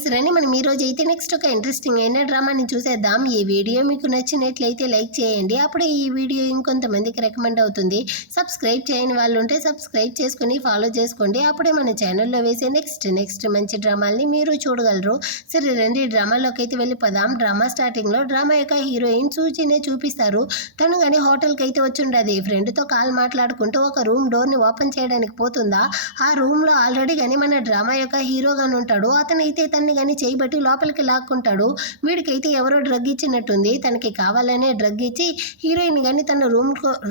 Nice రండి మనం ఈ రోజు అయితే నెక్స్ట్ ఒక ఇంట్రెస్టింగ్ అయిన డ్రామాని చూసేద్దాం. ఈ వీడియో మీకు నచ్చినట్లయితే లైక్ చేయండి, అప్పుడే ఈ వీడియో ఇంకొంతమందికి రికమెండ్ అవుతుంది. సబ్స్క్రైబ్ చేయని వాళ్ళు ఉంటే సబ్స్క్రైబ్ చేసుకుని ఫాలో చేసుకోండి, అప్పుడే మన ఛానల్లో వేసే నెక్స్ట్ మంచి డ్రామాల్ని మీరు చూడగలరు. సరే రండి డ్రామాలోకి అయితే వెళ్ళిపోదాం. డ్రామా స్టార్టింగ్లో డ్రామా యొక్క హీరోయిన్ సూచినే చూపిస్తారు. తను కానీ హోటల్కి అయితే వచ్చి ఉండదు. ఫ్రెండ్తో కాల్ మాట్లాడుకుంటూ ఒక రూమ్ డోర్ని ఓపెన్ చేయడానికి పోతుందా. ఆ రూమ్లో ఆల్రెడీ కానీ మన డ్రామా యొక్క హీరో గాని ఉంటాడు. అతనైతే తన్ని కానీ చేయబట్టి లోపలికి లాక్కుంటాడు. వీడికైతే ఎవరో డ్రగ్ ఇచ్చినట్టుంది. తనకి కావాలనే డ్రగ్ ఇచ్చి హీరోయిన్ కానీ తన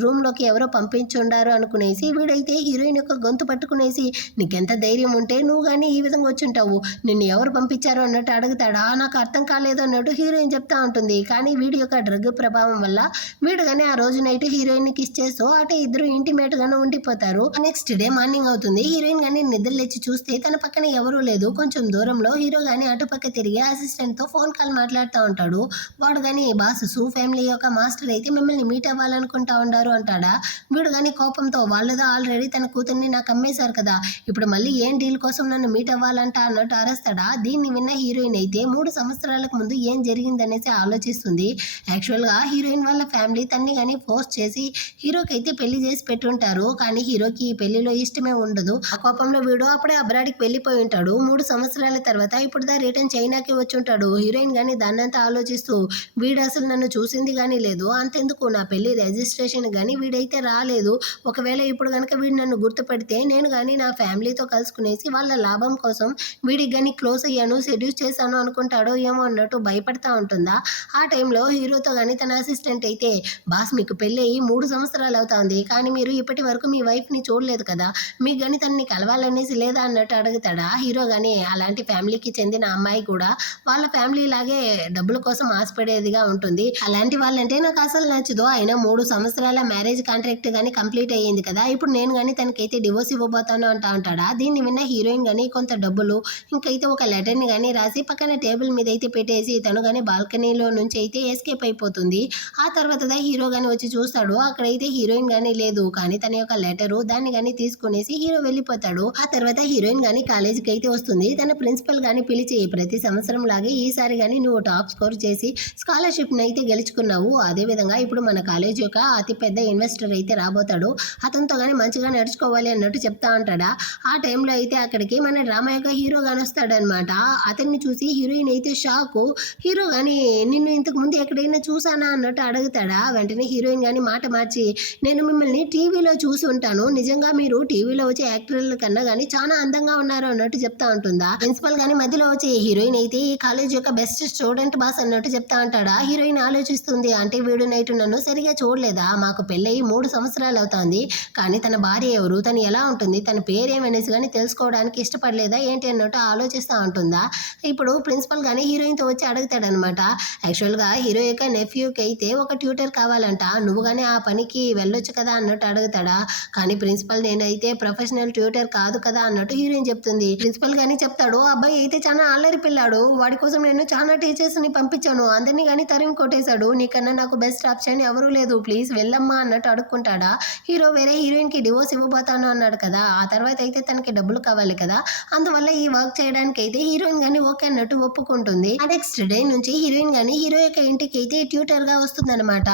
రూమ్లోకి ఎవరో పంపించుండారు అనుకునేసి వీడైతే హీరోయిన్ యొక్క గొంతు పట్టుకునేసి, నీకెంత ధైర్యం ఉంటే నువ్వు కానీ ఈ విధంగా వచ్చుంటావు, నిన్ను ఎవరు పంపించారు అన్నట్టు అడుగుతాడా. నాకు అర్థం కాలేదు అన్నట్టు హీరోయిన్ చెప్తా ఉంటుంది. కానీ వీడి యొక్క డ్రగ్ ప్రభావం వల్ల వీడు కానీ ఆ రోజు నైట్ హీరోయిన్ కిస్ చేస్తూ అటే ఇద్దరు ఇంటిమేట్ గానే ఉండిపోతారు. నెక్స్ట్ డే మార్నింగ్ అవుతుంది. హీరోయిన్ కానీ నిద్ర లేచి చూస్తే తన పక్కన ఎవరూ లేదు. కొంచెం దూరంలో హీరో గానీ అటుపక్క తిరిగి అసిస్టెంట్తో ఫోన్ కాల్ మాట్లాడుతూ ఉంటాడు. వాడు కానీ బాస్ సూ ఫ్యామిలీ యొక్క మాస్టర్ అయితే మిమ్మల్ని మీట్ అవ్వాలనుకుంటా ఉండారు అంటాడా. వీడు కానీ కోపంతో, వాళ్ళతో ఆల్రెడీ తన కూతుర్ని నాకు అమ్మేశారు కదా, ఇప్పుడు మళ్ళీ ఏం డీల్ కోసం నన్ను మీట్ అవ్వాలంట అన్నట్టు అరేస్తాడా. దీన్ని విన్న హీరోయిన్ అయితే 3 సంవత్సరాలకు ముందు ఏం జరిగిందనేసి ఆలోచిస్తుంది. యాక్చువల్గా హీరోయిన్ వాళ్ళ ఫ్యామిలీ తన్ని కానీ ఫోర్స్ చేసి హీరోకి అయితే పెళ్లి చేసి పెట్టుంటారు. కానీ హీరోకి ఈ పెళ్లిలో ఇష్టమే ఉండదు. ఆ కోపంలో వీడు అప్పుడే అబ్రాడ్కి వెళ్ళిపోయి ఉంటాడు. 3 సంవత్సరాల తర్వాత ఇప్పుడు రిటర్న్ చైనాకి వచ్చి ఉంటాడు. హీరోయిన్ కానీ దాన్నంతా ఆలోచిస్తూ, వీడు అసలు నన్ను చూసింది కానీ లేదు, అంతెందుకు నా పెళ్లి రిజిస్ట్రేషన్ కానీ వీడైతే రాలేదు. ఒకవేళ ఇప్పుడు కనుక వీడు నన్ను గుర్తుపెడితే నేను కానీ నా ఫ్యామిలీతో కలుసుకునేసి వాళ్ళ లాభం కోసం వీడికి కానీ క్లోజ్ అయ్యాను, సెడ్యూస్ చేశాను అనుకుంటాడో ఏమో అన్నట్టు భయపడతా ఉంటుందా. ఆ టైంలో హీరోతో కానీ తన అసిస్టెంట్ అయితే, బాస్ మీకు పెళ్ళి అయ్యి 3 సంవత్సరాలు అవుతుంది, కానీ మీరు ఇప్పటి వరకు మీ వైఫ్ని చూడలేదు కదా, మీకు కానీ తనని కలవాలనేసి లేదా అన్నట్టు అడుగుతాడా. హీరో కానీ అలాంటి ఫ్యామిలీకి చెందిన అమ్మాయి కూడా వాళ్ళ ఫ్యామిలీ లాగే డబ్బుల కోసం ఆశపడేదిగా ఉంటుంది. అలాంటి వాళ్ళంటే నాకు అసలు నచ్చదు. అయినా 3 సంవత్సరాల మ్యారేజ్ కాంట్రాక్ట్ కానీ కంప్లీట్ అయ్యింది కదా, ఇప్పుడు నేను కానీ తనకైతే డివోర్స్ ఇవ్వబోతాను అంటాడా. దీన్ని విన్న హీరోయిన్ కానీ కొంత డబ్బులు ఇంకైతే ఒక లెటర్ని కానీ రాసి పక్కన టేబుల్ మీద అయితే పెట్టేసి తను కానీ బాల్కనీలో నుంచి అయితే ఎస్కేప్ అయిపోతుంది. ఆ తర్వాత హీరో కానీ వచ్చి చూస్తాడు. అక్కడైతే హీరోయిన్ కానీ లేదు, కానీ తన యొక్క లెటరు దాన్ని కానీ తీసుకునేసి హీరో వెళ్ళిపోతాడు. ఆ తర్వాత హీరోయిన్ కానీ కాలేజీకి అయితే వస్తుంది. తన ప్రిన్సిపల్ కానీ పిలిచి, ప్రతి సంవత్సరం లాగే ఈసారి కానీ నువ్వు టాప్ స్కోర్ చేసి స్కాలర్షిప్ని అయితే గెలుచుకున్నావు, అదేవిధంగా ఇప్పుడు మన కాలేజ్ యొక్క అతిపెద్ద ఇన్వెస్టర్ అయితే రాబోతాడు, అతనితో కానీ మంచిగా నడుచుకోవాలి అన్నట్టు చెప్తా ఉంటాడా. ఆ టైంలో అయితే అక్కడికి మన డ్రామా యొక్క హీరో కానీ వస్తాడనమాట. అతన్ని చూసి హీరోయిన్ అయితే షాకు. హీరో కానీ నిన్ను ఇంతకు ముందు ఎక్కడైనా చూసానా అన్నట్టు అడుగుతాడా. వెంటనే హీరోయిన్ కానీ మాట మార్చి, నేను మిమ్మల్ని టీవీలో చూసి ఉంటాను, నిజంగా మీరు టీవీలో వచ్చే యాక్టర్ల కన్నా కానీ చాలా అందంగా ఉన్నారు అన్నట్టు చెప్తా ఉంటుందా. ప్రిన్సిపల్ కానీ మధ్యలో వచ్చి, హీరోయిన్ అయితే ఈ కాలేజ్ యొక్క బెస్ట్ స్టూడెంట్ బాస్ అన్నట్టు చెప్తా ఉంటాడా. హీరోయిన్ ఆలోచిస్తుంది, అంటే వీడు నైట్ నన్ను సరిగా చూడలేదా, మాకు పెళ్ళయి 3 సంవత్సరాలు అవుతుంది, కానీ తన భార్య ఎవరు, తను ఎలా ఉంటుంది, తన పేరేమనేసి కానీ తెలుసుకోవడానికి ఇష్టపడలేదా ఏంటి అన్నట్టు ఆలోచిస్తూ ఉంటుందా. ఇప్పుడు ప్రిన్సిపల్ కానీ హీరోయిన్తో వచ్చి అడుగుతాడనమాట. యాక్చువల్గా హీరో యొక్క నెఫ్యూకి అయితే ఒక ట్యూటర్ కావాలంట, నువ్వు కానీ ఆ పనికి వెళ్ళొచ్చు కదా అన్నట్టు అడుగుతాడా. కానీ ప్రిన్సిపల్ నేనైతే ప్రొఫెషనల్ ట్యూటర్ కాదు కదా అన్నట్టు హీరోయిన్ చెప్తుంది. ప్రిన్సిపల్ కానీ చెప్తాడు, అబ్బాయి అయితే చాలా అల్లరి పిల్లాడు, వాడి కోసం నేను చాలా టీచర్స్ని పంపించాను, అందరినీ కానీ తరిమి కొట్టేశాడు, నీకన్నా నాకు బెస్ట్ ఆప్షన్ ఎవరూ లేదు, ప్లీజ్ వెళ్ళమ్మా అన్నట్టు అడుక్కుంటాడా. హీరో వేరే హీరోయిన్కి డివోర్స్ ఇవ్వబోతాను అన్నాడు కదా, ఆ తర్వాత అయితే తనకి డబ్బులు కావాలి కదా, అందువల్ల ఈ వర్క్ చేయడానికి అయితే హీరోయిన్ కానీ ఓకే అన్నట్టు ఒప్పుకుంటుంది. ఆ నెక్స్ట్ డే నుంచి హీరోయిన్ కానీ హీరో యొక్క ఇంటికి అయితే ట్యూటర్ గా వస్తుందన్నమాట.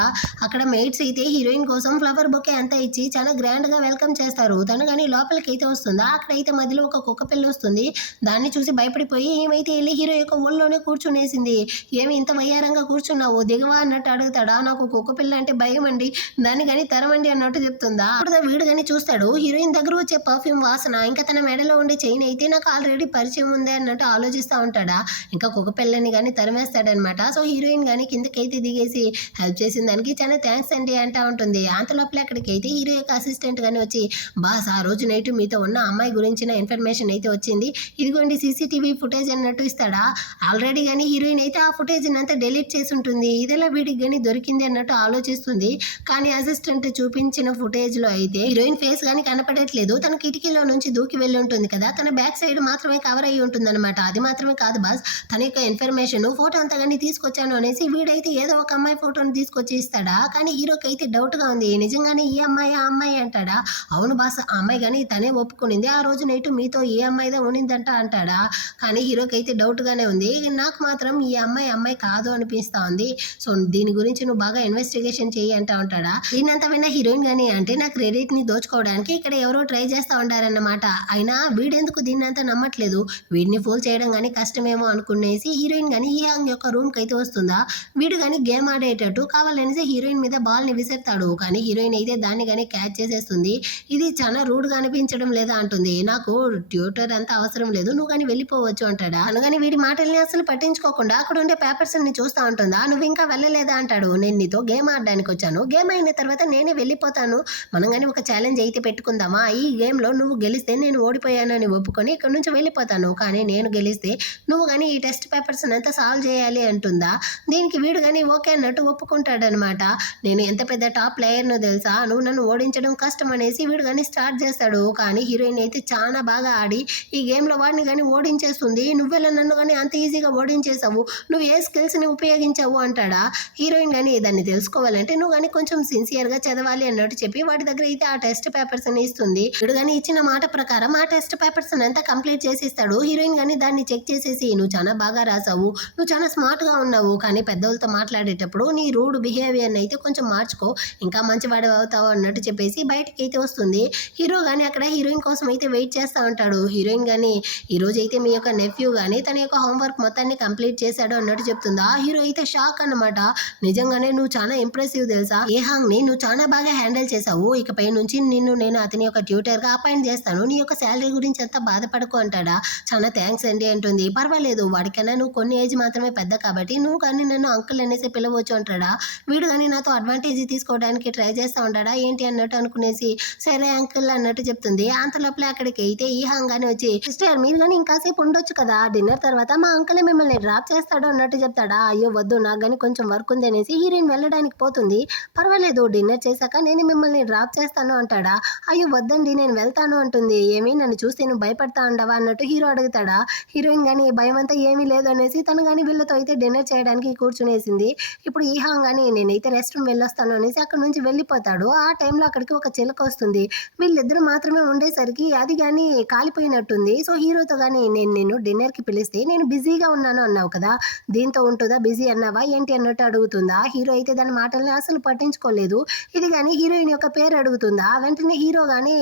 అక్కడ మేట్స్ అయితే హీరోయిన్ కోసం ఫ్లవర్ బొకే అంతా ఇచ్చి చాలా గ్రాండ్ గా వెల్కమ్ చేస్తారు. తను కానీ లోపలికి అయితే వస్తుందా, అక్కడైతే మధ్యలో ఒక కుక్క పిల్ల వస్తుంది. దాన్ని చూసి భయపడిపోయి ఏమైతే వెళ్ళి హీరో యొక్క ఒళ్ళోనే కూర్చునేసింది. ఏమి ఇంత వయ్యారంగా కూర్చున్నావు, దిగవా అన్నట్టు అడుగుతాడా. నాకు కుక్క పిల్ల అంటే భయం అండి, దాన్ని కానీ తరమండి అన్నట్టు చెప్తుందా. అప్పుడు వీడు కానీ చూస్తాడు, హీరోయిన్ దగ్గర వచ్చే పర్ఫ్యూమ్ వాసన ఇంకా తన మెడలో ఉండే చైన్ అయితే నాకు ఆల్రెడీ పరిచయం ఉంది అన్నట్టు ఆలోచిస్తూ ఉంటాడా. ఇంకా కుక్క పిల్లని కానీ తరిమేస్తాడనమాట. సో హీరోయిన్ కానీ కిందకైతే దిగేసి హెల్ప్ చేసిన దానికి చాలా థ్యాంక్స్ అండి అంటా ఉంటుంది. అంతలోపల అక్కడికి అయితే హీరో యొక్క అసిస్టెంట్ కానీ వచ్చి, బాస్ ఆ రోజు నైట్ మీతో ఉన్న అమ్మాయి గురించిన ఇన్ఫర్మేషన్ అయితే వచ్చింది, ఇదిగోండి సీసీటీవీ ఫుటేజ్ అన్నట్టు ఇస్తాడా. ఆల్రెడీ కానీ హీరోయిన్ అయితే ఆ ఫుటేజ్ అంతా డెలీట్ చేసి ఉంటుంది, ఇదిలా వీడికి కానీ దొరికింది అన్నట్టు ఆలోచిస్తుంది. కానీ అసిస్టెంట్ చూపించిన ఫుటేజ్ లో అయితే హీరోయిన్ ఫేస్ కానీ కనపడట్లేదు. తన కిటికీలో నుంచి దూకి వెళ్ళి ఉంటుంది కదా, తన బ్యాక్ సైడ్ మాత్రమే కవర్ అయ్యి ఉంటుంది అనమాట. అది మాత్రమే కాదు బాస్, తన యొక్క ఇన్ఫర్మేషన్ ఫోటో అంతా కానీ తీసుకొచ్చాను అనేసి వీడైతే ఏదో ఒక అమ్మాయి ఫోటోని తీసుకొచ్చి ఇస్తాడా. కానీ హీరోకి అయితే డౌట్ గా ఉంది, నిజంగానే ఈ అమ్మాయి ఆ అమ్మాయి అంటాడా. అవును బాస్, ఆ అమ్మాయి కానీ తనే ఒప్పుకునింది, ఆ రోజు నైట్ మీతో ఏ అమ్మాయిదో ఉనిందంట అంటాడా. కానీ హీరోకి అయితే డౌట్గానే ఉంది. నాకు మాత్రం ఈ అమ్మాయి కాదు అనిపిస్తా ఉంది. సో దీని గురించి నువ్వు బాగా ఇన్వెస్టిగేషన్ చెయ్యి అంటా ఉంటాడా. దీన్నంతా విన్న హీరోయిన్ గాని అంటే నా క్రెడిట్ ని దోచుకోవడానికి ఇక్కడ ఎవరో ట్రై చేస్తా ఉంటారన్నమాట. అయినా వీడెందుకు దీన్నంతా నమ్మట్లేదు, వీడిని ఫూల్ చేయడం గానీ కష్టమేమో అనుకునేసి హీరోయిన్ గానీ ఈ హాంగ్ యొక్క రూమ్ కి అయితే వస్తుందా. వీడు గానీ గేమ్ ఆడేటట్టు కావాలనేసి హీరోయిన్ మీద బాల్ ని విసిరుతాడు. కానీ హీరోయిన్ అయితే దాన్ని గానీ క్యాచ్ చేసేస్తుంది. ఇది చాలా రూడ్ గా అనిపించడం లేదా అంటుంది. నాకు ట్యూటర్ అంత అవసరం లేదు, నువ్వు కానీ వెళ్ళిపోవచ్చు అంటాడా. అనగానే వీడి మాటల్ని అసలు పట్టించుకోకుండా అక్కడ ఉండే పేపర్స్ ని చూస్తా ఉంటుందా. నువ్వు ఇంకా వెళ్ళలేదా అంటాడు. నేను నీతో గేమ్ ఆడడానికి వచ్చాను, గేమ్ అయిన తర్వాత నేనే వెళ్ళిపోతాను, మనం కానీ ఒక ఛాలెంజ్ అయితే పెట్టుకుందామా, ఈ గేమ్ లో నువ్వు గెలిస్తే నేను ఓడిపోయానని ఒప్పుకొని ఇక్కడ నుంచి వెళ్ళిపోతాను, కానీ నేను గెలిస్తే నువ్వు కానీ ఈ టెస్ట్ పేపర్స్ అంతా సాల్వ్ చేయాలి అంటుందా. దీనికి వీడు కానీ ఓకే అన్నట్టు ఒప్పుకుంటాడనమాట. నేను ఎంత పెద్ద టాప్ ప్లేయర్నో తెలుసా, నువ్వు నన్ను ఓడించడం కష్టం అనేసి వీడు కానీ స్టార్ట్ చేస్తాడు. కానీ హీరోయిన్ అయితే చాలా బాగా ఆడి ఈ గేమ్ లో వాడిని కానీ ఓడించేస్తుంది. నువ్వెలా నన్ను కానీ అంత ఈజీగా ఓడించేసావు, నువ్వు ఏ స్కిల్స్ ని ఉపయోగించావు అంటాడా. హీరోయిన్ కానీ దాన్ని తెలుసుకోవాలంటే నువ్వు కానీ కొంచెం సిన్సియర్ గా చదవాలి అన్నట్టు చెప్పి వాడి దగ్గర అయితే ఆ టెస్ట్ పేపర్స్ అని ఇస్తుంది. వీడు కానీ ఇచ్చిన మాట ప్రకారం ఆ టెస్ట్ పేపర్స్ అంతా కంప్లీట్ చేసి ఇస్తాడు. హీరోయిన్ కానీ దాన్ని చెక్ చేసేసి నువ్వు చాలా బాగా రాసావు, నువ్వు చాలా స్మార్ట్ గా ఉన్నావు, కానీ పెద్దవాళ్ళతో మాట్లాడేటప్పుడు నీ రూడ్ బిహేవియర్ అయితే కొంచెం మార్చుకో, ఇంకా మంచివాడు అవుతావు అన్నట్టు చెప్పేసి బయటకి అయితే వస్తుంది. హీరో కానీ అక్కడ హీరోయిన్ కోసం అయితే వెయిట్ చేస్తా ఉంటాడు. హీరోయిన్ కానీ ఈ రోజు అయితే మీ యొక్క నెఫ్యూ కానీ తన యొక్క హోంవర్క్ మొత్తాన్ని కంప్లీట్ చేశాడు అన్నట్టు చెప్తుంది. ఆ హీరో అయితే షాక్ అన్నమాట. నిజంగానే నువ్వు చాలా ఇంప్రెసివ్ తెలుసా, ఏ హాంగ్ ని నువ్వు చాలా బాగా హ్యాండిల్ చేసావు, ఇకపై నుంచి నిన్ను నేను అతని యొక్క ట్యూటర్ గా అపాయింట్ చేస్తాను, నీ యొక్క శాలరీ గురించి అంతా బాధపడకు అంటాడా. చాలా థ్యాంక్స్ అండి అంటుంది. పర్వాలేదు, వాడికన్నా నువ్వు కొన్ని ఏజ్ మాత్రమే పెద్ద కాబట్టి నువ్వు కానీ నన్ను అంకుల్ అనేసి పిలవచ్చు అంటాడా. వీడు కానీ నాతో అడ్వాంటేజ్ తీసుకోవడానికి ట్రై చేస్తా ఉంటాడా ఏంటి అన్నట్టు అనుకునేసి సరే అంకుల్ అన్నట్టు చెప్తుంది. అంతలోపల అక్కడికి అయితే ఈ హాంగ్ అని వచ్చి సిస్టర్ మీరు కానీ ఇంకాసేపు ఉండొచ్చు కదా, డిన్నర్ తర్వాత మా అంకులే మిమ్మల్ని డ్రాప్ చేస్తాడు అన్నట్టు చెప్తాడా. అయ్యో వద్దు, నాకు కానీ కొంచెం వర్క్ ఉంది అనేసి హీరోయిన్ వెళ్ళడానికి పోతుంది. పర్వాలేదు, డిన్నర్ చేశాక నేను మిమ్మల్ని డ్రాప్ చేస్తాను అంటాడా. అయ్యో వద్దండి నేను వెళ్తాను అంటుంది. ఏమీ నన్ను చూస్తే నువ్వు భయపడతా ఉండవా అన్నట్టు హీరో అడుగుతాడా. హీరోయిన్ కానీ భయం అంతా ఏమీ లేదు అనేసి తను కానీ వీళ్ళతో అయితే డిన్నర్ చేయడానికి కూర్చునేసింది. ఇప్పుడు ఈ హాంగ్ కానీ నేనైతే రెస్ట్ రూమ్ వెళ్ళొస్తాను అనేసి అక్కడ నుంచి వెళ్ళిపోతాడు. ఆ టైంలో అక్కడికి ఒక చిలక వస్తుంది. వీళ్ళిద్దరు మాత్రమే ఉండేసరికి అది కానీ కాలిపోయినట్టుంది. సో హీరోతో కానీ నేను డిన్నర్కి పిలిస్తే నేను బిజీగా ఉన్నాను అన్నావు కదా, దీంతో ఉంటుందా, బిజీ అన్నావా ఏంటి అన్నట్టు అడుగుతుందా. హీరో అయితే దాని మాటల్ని అసలు పట్టించుకోలేదు. ఇది కానీ హీరోయిన్ యొక్క పేరు అడుగుతుందా. వెంటనే హీరో కానీ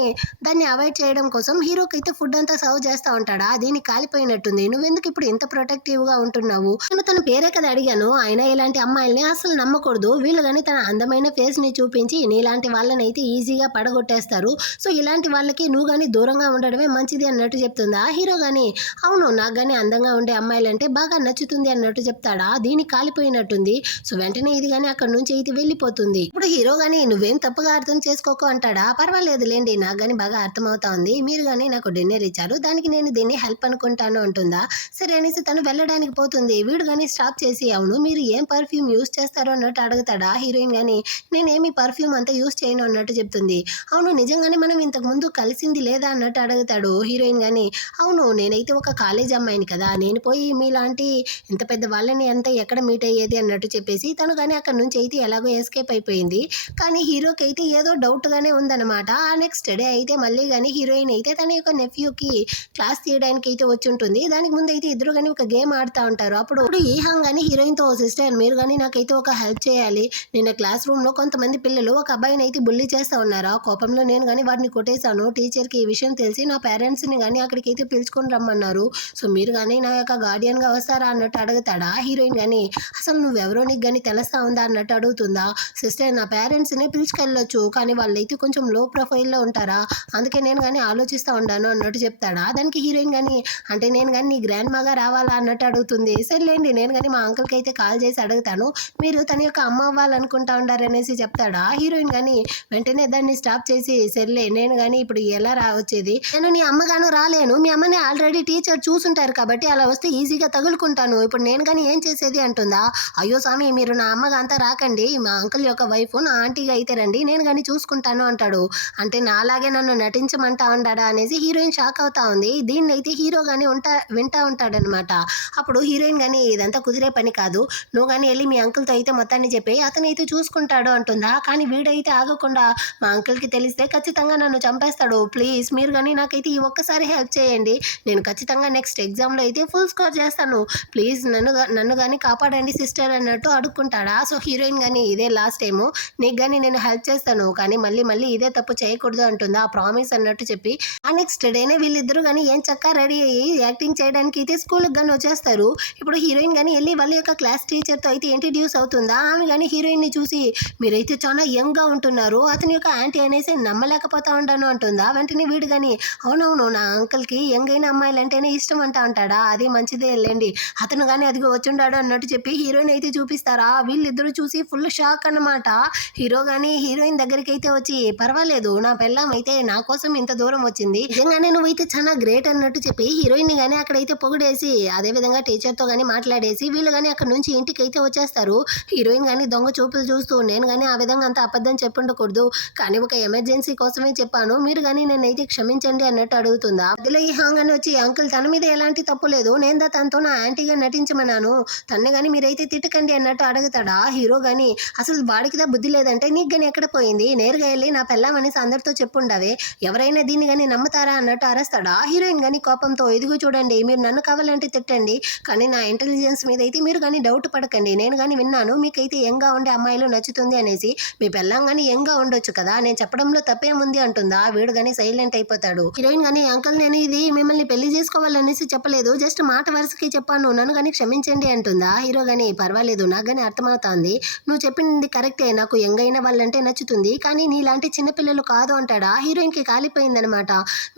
దాన్ని అవాయిడ్ చేయడం కోసం హీరోకి అయితే ఫుడ్ అంతా సర్వ్ చేస్తా ఉంటాడా. దీనికి కాలిపోయినట్టుంది, నువ్వెందుకు ఇప్పుడు ఇంత ప్రొటెక్టివ్ గా ఉంటున్నావు, నేను తన పేరే కదా అడిగాను, అయినా ఇలాంటి అమ్మాయిల్ని అసలు నమ్మకూడదు, వీళ్ళు కానీ తన అందమైన ఫేస్ ని చూపించి నీలాంటి వాళ్ళని అయితే ఈజీగా పడగొట్టేస్తారు, సో ఇలాంటి వాళ్ళకి నువ్వు కానీ దూరంగా ఉండడమే మంచిది అన్నట్టు చెప్తుందా. హీరో కానీ అవును నాకు కానీ అందంగా ఉండే అమ్మాయిలంటే బాగా నచ్చుతుంది అన్నట్టు చెప్తాడా. దీనికి కాలిపోయినట్టుంది. సో వెంటనే ఇది కానీ అక్కడ నుంచి అయితే వెళ్ళిపోతుంది. ఇప్పుడు హీరో కానీ నువ్వేం తప్పుగా అర్థం చేసుకోకు అంటాడా. పర్వాలేదు లేండి, నాకు కానీ బాగా అర్థమవుతా ఉంది, మీరు కానీ నాకు డిన్నర్ ఇచ్చారు, దానికి నేను దీన్ని హెల్ప్ అనుకుంటాను అంటుందా. సరే అనేసి తను వెళ్ళడానికి పోతుంది. వీడు కానీ స్టాప్ చేసి అవును మీరు ఏం పర్ఫ్యూమ్ యూస్ చేస్తారో అన్నట్టు అడుగుతాడా. హీరోయిన్ కానీ నేనేమి పర్ఫ్యూమ్ అంతా యూస్ చేయను అన్నట్టు చెప్తుంది. అవును నిజంగానే మనం ఇంతకు ముందు కలిసింది లేదా అన్నట్టు అడుగుతాడు. హీరోయిన్ కానీ అవును నేనైతే ఒక కాలేజ్ అమ్మాయిని కదా, నేను పోయి మీలాంటి ఇంత పెద్ద వాళ్ళని అంతా ఎక్కడ మీట్ అయ్యేది అన్నట్టు చెప్పేసి తను కానీ అక్కడ నుంచి అయితే ఎలాగో ఎస్కేప్ అయిపోయింది. కానీ హీరోకి అయితే ఏదో డౌట్ గానే ఉందన్నమాట. ఆ నెక్స్ట్ డే అయితే మళ్ళీ కానీ హీరోయిన్ అయితే తన యొక్క నెఫ్యూకి క్లాస్ తీయడానికి అయితే వచ్చి ఉంటుంది. దానికి ముందు అయితే ఇద్దరు కానీ ఒక గేమ్ ఆడుతూ ఉంటారు. అప్పుడు ఈ హాంగ్ కానీ హీరోయిన్ తో సిస్టర్ మీరు కానీ నాకైతే ఒక హెల్ప్ చేయాలి, నిన్న క్లాస్ రూమ్ లో కొంతమంది పిల్లలు ఒక అబ్బాయిని అయితే బుల్లి చేస్తా ఉన్నారు, ఆ కోపంలో నేను కానీ వాడిని కొట్టేశాను, టీచర్ కి ఈ విషయం తెలిసి నా పేరెంట్స్ ని కానీ అక్కడికి అయితే పిలుచుకొని రమ్మన్నారు, సో మీరు కానీ నా యొక్క గార్డియన్ గా వస్తారా అన్నట్టు అడుగుతాడా. హీరోయిన్ కానీ అసలు నువ్వెవరో నీకు కానీ తెలుస్తా ఉందా అన్నట్టు అడుగుతుందా. సిస్టర్ నా పేరెంట్స్ ని పిలుచుకెళ్ళొచ్చు, కానీ వాళ్ళైతే కొంచెం లో ప్రొఫైల్లో ఉంటారా, అందుకే నేను కానీ ఆలోచిస్తూ ఉన్నాను అన్నట్టు చెప్తాడా. దానికి హీరోయిన్ కానీ అంటే నేను కానీ నీ గ్రాండ్ మగా రావాలా అన్నట్టు అడుగుతుంది. సర్లేండి నేను కానీ మా అంకుల్కి అయితే కాల్ చేసి అడుగుతాను, మీరు తన యొక్క అమ్మ అవ్వాలనుకుంటా ఉండారనేసి చెప్తాడా. హీరోయిన్ కానీ వెంటనే దాన్ని స్టాప్ చేసి సర్లే నేను కానీ ఇప్పుడు ఎలా వచ్చేది, నేను నీ అమ్మగాను రాలేను, మీ అమ్మని ఆల్రెడీ టీచర్ చూసుంటారు కాబట్టి అలా వస్తే ఈజీగా తగులుకుంటాను, ఇప్పుడు నేను కానీ ఏం చేసేది అంటుందా. అయ్యో స్వామి మీరు నా అమ్మగా అంతా రాకండి, మా అంకుల్ యొక్క వైఫ్ నా ఆంటీగా అయితే రండి, నేను కానీ చూసుకుంటాను అంటాడు. అంటే నాలాగే నన్ను నటించమంటా ఉంటాడా అనేసి హీరోయిన్ షాక్ అవుతా ఉంది. దీన్ని అయితే హీరో కానీ వింటా ఉంటాడనమాట. అప్పుడు హీరోయిన్ కానీ ఇదంతా కుదిరే పని కాదు, నువ్వు కానీ వెళ్ళి మీ అంకుల్తో అయితే మొత్తాన్ని చెప్పి అతనైతే చూసుకుంటాడు అంటుందా. కానీ వీడైతే ఆగకుండా మా అంకుల్కి తెలిస్తే ఖచ్చితంగా నన్ను చంపేస్తాడు, ప్లీజ్ మీరు కానీ నాకైతే ఈ ఒక్కసారి హెల్ప్ చేయండి, నేను ఖచ్చితంగా నెక్స్ట్ నెక్స్ట్ ఎగ్జామ్లో అయితే ఫుల్ స్కోర్ చేస్తాను, ప్లీజ్ నన్ను కానీ కాపాడండి సిస్టర్ అన్నట్టు అడుక్కుంటాడా. సో హీరోయిన్ కానీ ఇదే లాస్ట్ టైము, నీకు కానీ నేను హెల్ప్ చేస్తాను కానీ మళ్ళీ ఇదే తప్పు చేయకూడదు అంటుంది. ఆ ప్రామిస్ అన్నట్టు చెప్పి ఆ నెక్స్ట్ డేనే వీళ్ళిద్దరూ కానీ ఏం చక్కగా రెడీ అయ్యి యాక్టింగ్ చేయడానికి అయితే స్కూల్కి కానీ వచ్చేస్తారు. ఇప్పుడు హీరోయిన్ కానీ వెళ్ళి వాళ్ళ యొక్క క్లాస్ టీచర్తో అయితే ఇంట్రడ్యూస్ అవుతుందా. ఆమె కానీ హీరోయిన్ని చూసి మీరైతే చాలా యంగ్గా ఉంటున్నారు, అతని యొక్క యాంటీ అనేసి నమ్మలేకపోతా ఉంటాను అంటుందా. వెంటనే వీడు కానీ అవునవును నా అంకుల్కి యంగ్ అయిన అమ్మాయిలు అంటేనే ఇష్టం అంటాడా, అది మంచిదే వెళ్ళండి, అతను కానీ అదిగో వచ్చుండాడు అన్నట్టు చెప్పి హీరోయిన్ అయితే చూపిస్తారా. వీళ్ళిద్దరూ చూసి ఫుల్ షాక్ అన్నమాట. హీరో కానీ హీరోయిన్ దగ్గరికి అయితే వచ్చి పర్వాలేదు నా పెళ్ళాం అయితే నా కోసం ఇంత దూరం వచ్చింది, నిజంగానే నువ్వైతే చాలా గ్రేట్ అన్నట్టు చెప్పి హీరోయిన్ కానీ అక్కడైతే పొగిడేసి అదే విధంగా టీచర్తో కానీ మాట్లాడేసి వీళ్ళు కానీ అక్కడ నుంచి ఇంటికి అయితే వచ్చేస్తారు. హీరోయిన్ కానీ దొంగ చూపులు చూస్తూ నేను కానీ ఆ విధంగా అంత అబద్ధం చెప్పుండకూడదు కానీ ఒక ఎమర్జెన్సీ కోసమే చెప్పాను, మీరు కానీ నన్నైతే క్షమించండి అన్నట్టు అడుగుతుందా. అందులో ఈ హాంగ్ అని వచ్చి అంకుల్ తన మీద ఎలాంటి తప్పు లేదు, నేను తనతో నా యాంటీగా నటించమన్నాను, తన్ను కానీ మీరైతే తిట్టకండి అన్నట్టు అడుగుతాడా. హీరో కానీ అసలు వాడికిదా బుద్ధి లేదంటే నీకు కానీ ఎక్కడ పోయింది, నేరుగా వెళ్ళి నా పెళ్ళాం అనేసి అందరితో చెప్పుండవే, ఎవరైనా దీన్ని కానీ నమ్ముతారా అన్నట్టు అరుస్తాడా. హీరోయిన్ కానీ కోపంతో ఇదిగో చూడండి మీరు నన్ను కావాలంటే తిట్టండి కానీ నా ఇంటెలిజెన్స్ మీద అయితే మీరు కానీ డౌట్ పడకండి, నేను కానీ విన్నాను మీకైతే యంగ్గా ఉండే అమ్మాయిలు నచ్చుతుంది అనేసి, మీ పెళ్ళాం కానీ యంగ్గా ఉండొచ్చు కదా, నేను చెప్పడంలో తప్పేముంది అంటుందా. వీడు కానీ సైలెంట్ అయిపోతాడు. హీరోయిన్ కానీ అంకుల్ నేను ఇది మిమ్మల్ని పెళ్లి చేసుకోవాలనేసి చెప్పలేదు, జస్ట్ మాట వరుసకి చెప్పాను, నన్ను కానీ క్షమించండి అంటుందా. హీరో కానీ పర్వాలేదు నాకు కానీ అర్థమవుతుంది, నువ్వు చెప్పింది కరెక్టే, నాకు యంగ్ అయిన వాళ్ళంటే నచ్చుతుంది కానీ నీలాంటి చిన్నపిల్లలు కాదు అంటాడా. హీరోయిన్కి కాలిపోయిందనమాట.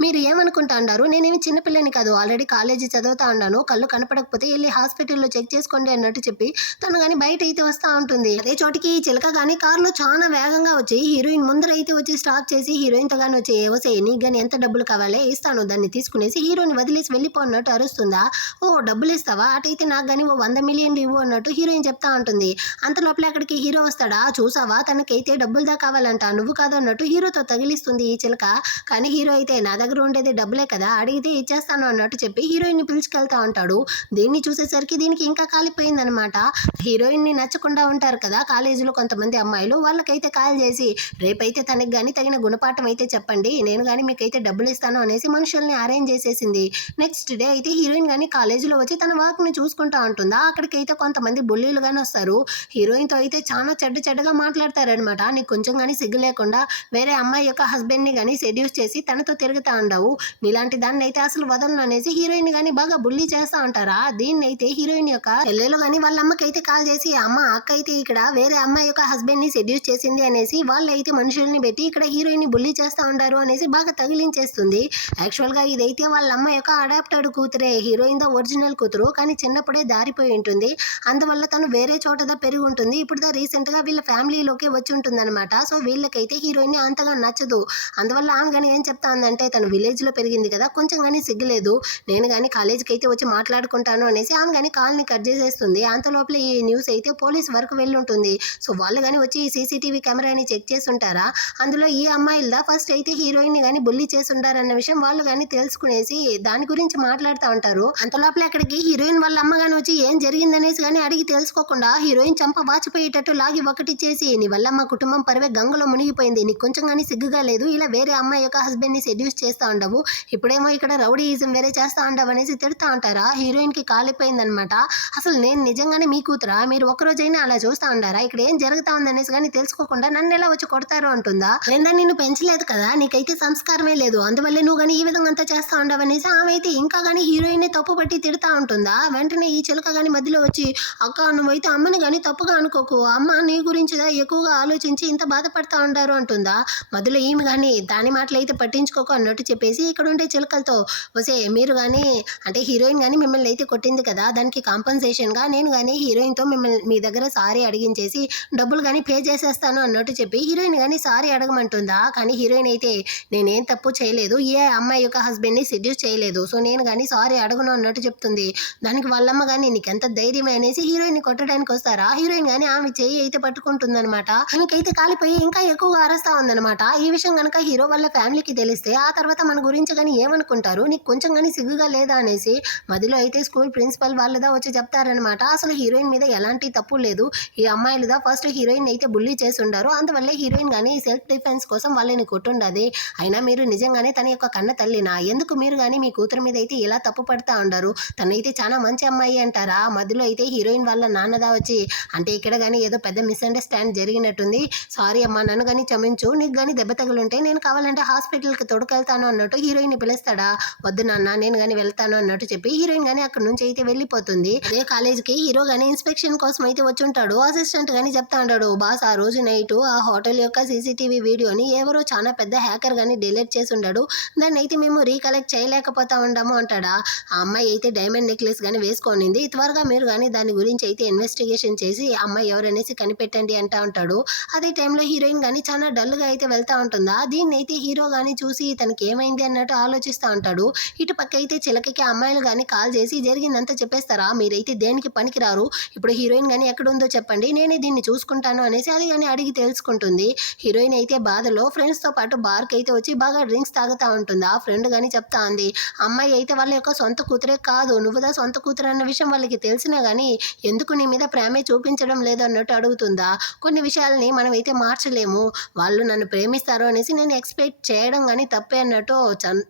మీరు ఏమనుకుంటా అన్నారు, నేనేమి చిన్నపిల్లని కాదు, ఆల్రెడీ కాలేజీ చదువుతా ఉన్నాను, కళ్ళు కనపడకపోతే వెళ్ళి హాస్పిటల్లో చెక్ చేసుకోండి అన్నట్టు చెప్పి తను కానీ బయట అయితే వస్తూ ఉంటుంది. అదే చోటికి చిలక కానీ కారులో చాలా వేగంగా వచ్చి హీరోయిన్ ముందర అయితే వచ్చి స్టాప్ చేసి హీరోయిన్తో కానీ వచ్చి ఏవోసే నీకు కానీ ఎంత డబ్బులు కావాలి ఇస్తాను, దాన్ని తీసుకునేసి హీరోయిన్ వదిలేసి వెళ్ళిపోన్నట్టు అరుస్తుందా. ఓ డబ్బులు ఇస్తావా, అటైతే నాకు కానీ ఓ 100 మిలియన్లు ఇవ్వు అన్నట్టు హీరోయిన్ చెప్తా ఉంటుంది. అంత లోపల అక్కడికి హీరో వస్తాడా, చూసావా తనకైతే డబ్బులు కావాలంట, నువ్వు కాదు అన్నట్టు హీరోతో తగిలిస్తుంది ఈ చిలక. కానీ హీరో అయితే నా దగ్గర ఉండేది డబ్బులే కదా, అడిగితే ఇచ్చేస్తాను అన్నట్టు చెప్పి హీరోయిన్ని పిలుచుకెళ్తా ఉంటాడు. దీన్ని చూసేసరికి దీనికి ఇంకా కాలిపోయిందనమాట. హీరోయిన్ని నచ్చకుండా ఉంటారు కదా కాలేజీలో కొంతమంది అమ్మాయిలు, వాళ్ళకైతే కాల్ చేసి రేపైతే తనకి కానీ తగిన గుణపాఠం అయితే చెప్పండి, నేను కానీ మీకైతే డబ్బులు ఇస్తాను అనేసి మనుషుల్ని అరేంజ్ చేసేసింది. నెక్స్ట్ డే అయితే హీరోయిన్ కానీ కాలేజీలో వచ్చి తన వర్క్ని చూసుకుంటా ఉంటుందా. అక్కడికైతే కొంతమంది బుల్లీలు కానీ వస్తారు. హీరోయిన్తో అయితే చాలా చెడ్డగా మాట్లాడతారనమాట. నీకు కొంచెం కానీ సిగ్గు లేకుండా వేరే అమ్మాయి యొక్క హస్బెండ్ని కానీ సెడ్యూస్ చేసి తనతో తిరుగుతా ఉండవు, నీలాంటి దాన్ని అయితే అసలు వదలను అనేసి హీరోయిన్ కానీ బాగా బుల్లీ చేస్తా ఉంటారా. దీన్ని అయితే హీరోయిన్ యొక్క చెల్లెలు కానీ వాళ్ళ అమ్మకైతే కాల్ చేసి అక్క అయితే ఇక్కడ వేరే అమ్మాయి యొక్క హస్బెండ్ని సెడ్యూస్ చేసింది అనేసి వాళ్ళు అయితే మనుషుల్ని పెట్టి ఇక్కడ హీరోయిన్ని బుల్లీ చేస్తూ ఉంటారు అనేసి బాగా తగిలించేస్తుంది. యాక్చువల్గా ఇదైతే వాళ్ళ అమ్మ యొక్క అడాప్టెడ్ కూతురే, హీరోయిన్ ద ఒరిజినల్ కూతురు కానీ చిన్నప్పుడే దారిపోయి ఉంటుంది, అందువల్ల తను వేరే చోటదా పెరిగి ఉంటుంది, ఇప్పుడు రీసెంట్గా వీళ్ళ ఫ్యామిలీలోకి వచ్చి ఉంటుంది అనమాట. సో వీళ్ళకైతే హీరోయిన్ అంతగా నచ్చదు, అందువల్ల ఆమె కానీ ఏం చెప్తా ఉందంటే తను విలేజ్లో పెరిగింది కదా కొంచెం కానీ సిగ్గులేదు, నేను కానీ కాలేజీకి అయితే వచ్చి మాట్లాడుకుంటాను అనేసి ఆమె కానీ కాల్ని కట్ చేసేస్తుంది. అంత లోపల ఈ న్యూస్ అయితే పోలీస్ వరకు వెళ్ళి ఉంటుంది. సో వాళ్ళు కానీ వచ్చి ఈ సీసీటీవీ కెమెరాని చెక్ చేసి ఉంటారా, అందులో ఈ అమ్మాయిలదా ఫస్ట్ అయితే హీరోయిన్ని కానీ బుల్లీ చేసి ఉంటారన్న విషయం వాళ్ళు కానీ తెలుసుకునేసి దాని గురించి మాట్లాడుతూ ఉంటారు. అంత లోపల అక్కడికి హీరోయిన్ వాళ్ళ అమ్మ కానీ వచ్చి ఏం జరిగిందనేసి కానీ అడిగి తెలుసుకోకుండా హీరోయిన్ చంప వాచిపోయేటట్టు లాగి ఒకటి చేసి నీ వల్ల మా కుటుంబం పరువే గంగలో మునిగిపోయింది, నీకు కొంచెం కానీ సిగ్గుగా లేదు, ఇలా వేరే అమ్మాయి యొక్క హస్బెండ్ని సెడ్యూస్ చేస్తూ ఉండవు, ఇప్పుడేమో ఇక్కడ రౌడీయిజం వేరే చేస్తూ ఉండవు అనేసి తిడుతూ ఉంటారా. హీరోయిన్కి కాలిపోయిందనమాట. అసలు నేను నిజంగానే మీ కూతురా, మీరు ఒక్కరోజైనా అలా చూస్తూ ఉండారా, ఇక్కడ ఏం జరుగుతా ఉందనేసి కానీ తెలుసుకోకుండా నన్ను ఎలా వచ్చి కొడతారు అంటుందా. నేను నిన్ను పెంచలేదు కదా, నీకైతే సంస్కారమే లేదు, అందువల్లే నువ్వు కానీ ఈ విధంగా అంతా చేస్తూ ఉండవనేసి ఆమె అయితే ఇంకా కానీ హీరోయిన్ తప్పు పట్టి తిడుతూ ఉంటుందా. వెంటనే ఈ చిలక కానీ మధ్యలో వచ్చి అక్క నువ్వైతే అమ్మని కానీ తప్పుగా అనుకోకు, అమ్మ నీ గురించి ఎక్కువగా ఆలోచించి ఇంత బాధపడతా ఉంటారు అంటుందా. మధ్యలో ఈమె కానీ దాని మాటలు అయితే పట్టించుకోకు అన్నట్టు చెప్పేసి ఇక్కడ ఉండే చిలకలతో వసే మీరు కానీ అంటే హీరోయిన్ కానీ మిమ్మల్ని అయితే కొట్టింది కదా, దానికి కాంపన్సేషన్గా నేను కానీ హీరోయిన్తో మిమ్మల్ని మీ దగ్గర సారీ అడిగించేసి డబ్బులు కానీ పే చేసేస్తాను అన్నట్టు చెప్పి హీరోయిన్ కానీ సారీ అడగమంటుందా. కానీ హీరోయిన్ అయితే నేనేం తప్పు చేయలేదు, ఏ అమ్మాయి యొక్క హస్బెండ్ని సెడ్యూస్ చేయలేదు, సో నేను కానీ సారీ అడగను అన్నట్టు చెప్తుంది. దానికి వాళ్ళమ్మ కానీ నీకెంత ధైర్యం అనేసి హీరోయిన్ని కొట్టడానికి వస్తారా. హీరోయిన్ కానీ ఆమె చెయ్యి అయితే పట్టుకుంటుందనమాట. ఆమెకైతే కాలిపోయి ఇంకా ఎక్కువగా అరస్తా ఉందనమాట. ఈ విషయం కనుక హీరో వాళ్ళ ఫ్యామిలీకి తెలిస్తే ఆ తర్వాత మన గురించి కానీ ఏమనుకుంటారు, నీకు కొంచెం కానీ సిగ్గుగా లేదా అనేసి మధ్యలో అయితే స్కూల్ ప్రిన్సిపల్ వాళ్ళదా వచ్చి చెప్తారనమాట. అసలు హీరోయిన్ మీద ఎలాంటి తప్పు లేదు, ఈ అమ్మాయిలుదా ఫస్ట్ హీరోయిన్ అయితే బుల్లీ చేసి ఉండారు, అందువల్లే హీరోయిన్ కానీ సెల్ఫ్ డిఫెన్స్ కోసం వాళ్ళని కొట్టుండది, అయినా మీరు నిజంగానే తన యొక్క కన్న తల్లినా, ఎందుకు మీరు కానీ మీ కూతురు మీద అయితే అయితే ఇలా తప్పు పడతా ఉండరు. తనైతే చాలా మంచి అమ్మాయి అంటారా. మధ్యలో అయితే హీరోయిన్ వాళ్ళ నాన్నదా వచ్చి అంటే ఇక్కడ గానీ ఏదో పెద్ద మిస్‌అండర్‌స్టాండ్ జరిగినట్టుంది. సారీ అమ్మా నన్ను గానీ క్షమించు. నీకు గానీ దెబ్బ తగిలుంటే నేను కావాలంటే హాస్పిటల్‌కి తోడుకెళ్తాను అన్నట్టు హీరోయిన్‌ని పిలుస్తాడా. వద్దు నాన్న నేను గానీ వెళ్తాను అన్నట్టు చెప్పి హీరోయిన్ గానీ అక్కడి నుంచి అయితే వెళ్ళిపోతుంది. అదే కాలేజ్‌కి హీరో గానీ ఇన్స్‌పెక్షన్ కోసం అయితే వచ్చుంటాడు. అసిస్టెంట్ గానీ చెప్తా ఉంటాడు. బాస్ ఆ రోజు నైటు ఆ హోటల్ యొక్క సీసీటీవీ వీడియోని ఎవరో చాలా పెద్ద హ్యాకర్ గానీ డిలీట్ చేసుండాడు. దాన్నయితే మేము రీకలెక్ట్ చేయలేకపోతా ఉండాము అంటాడా. ఆ అమ్మాయి అయితే డైమండ్ నెక్లెస్ గానీ వేసుకోనింది. త్వరగా మీరు గానీ దాని గురించి అయితే ఇన్వెస్టిగేషన్ చేసి ఆ అమ్మాయి ఎవరనేసి కనిపెట్టండి అంటా ఉంటాడు. అదే టైంలో హీరోయిన్ గానీ చాలా డల్‌గా అయితే వెళ్తా ఉంటుందా. దీన్నైతే హీరో గానీ చూసి తనకేమైంది అన్నట్టు ఆలోచిస్తా ఉంటాడు. ఇటు పక్క అయితే చిలకకి అమ్మాయిలు గానీ కాల్ చేసి జరిగిందంతా చెప్పేస్తారా మీరైతే దేనికి పనికిరారు. ఇప్పుడు హీరోయిన్ గానీ ఎక్కడుందో చెప్పండి. నేనే దీన్ని చూసుకుంటాను అనేసి అది గానీ అడిగి తెలుసుకుంటుంది. హీరోయిన్ అయితే బాధలో ఫ్రెండ్స్‌తో పాటు బార్‌కైతే వచ్చి బాగా డ్రింక్స్ తాగుతా ఉంటుంది. ఆ ఫ్రెండ్ గానీ చెప్తా ఉంది. అమ్మాయి అయితే వాళ్ళ యొక్క సొంత కూతురే కాదు. నువ్వుదా సొంత కూతురు అన్న విషయం వాళ్ళకి తెలిసినా గానీ ఎందుకు నీ మీద ప్రేమే చూపించడం లేదు అన్నట్టు అడుగుతుందా. కొన్ని విషయాల్ని మనమైతే మార్చలేము. వాళ్ళు నన్ను ప్రేమిస్తారు అనేసి నేను ఎక్స్‌పెక్ట్ చేయడం గానీ తప్పే అన్నట్టు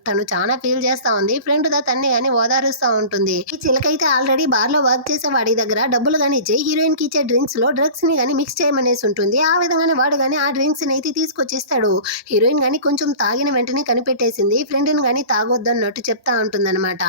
తను చానా ఫీల్ చేస్తా ఉంది. ఫ్రెండ్‌దా తన్ని గానీ ఓదారుస్తా ఉంటుంది. ఈ చిలకైతే ఆల్రెడీ బార్‌లో వర్క్ చేసే వాడి దగ్గర డబ్బులు గానీ ఇచ్చి హీరోయిన్‌కి ఇచ్చే డ్రింక్స్‌లో డ్రగ్స్‌ని గానీ మిక్స్ చేయమనేసి ఉంటుంది. ఆ విధంగానే వాడు గానీ ఆ డ్రింక్స్‌ని అయితే తీసుకొచ్చి ఇస్తాడు. హీరోయిన్ గానీ కొంచెం తాగిన వెంటనే కనిపెట్టేసింది. ఫ్రెండ్‌ని గానీ తాగొద్దన్నట్టు చెప్తా ఉంటుందన్నమాట.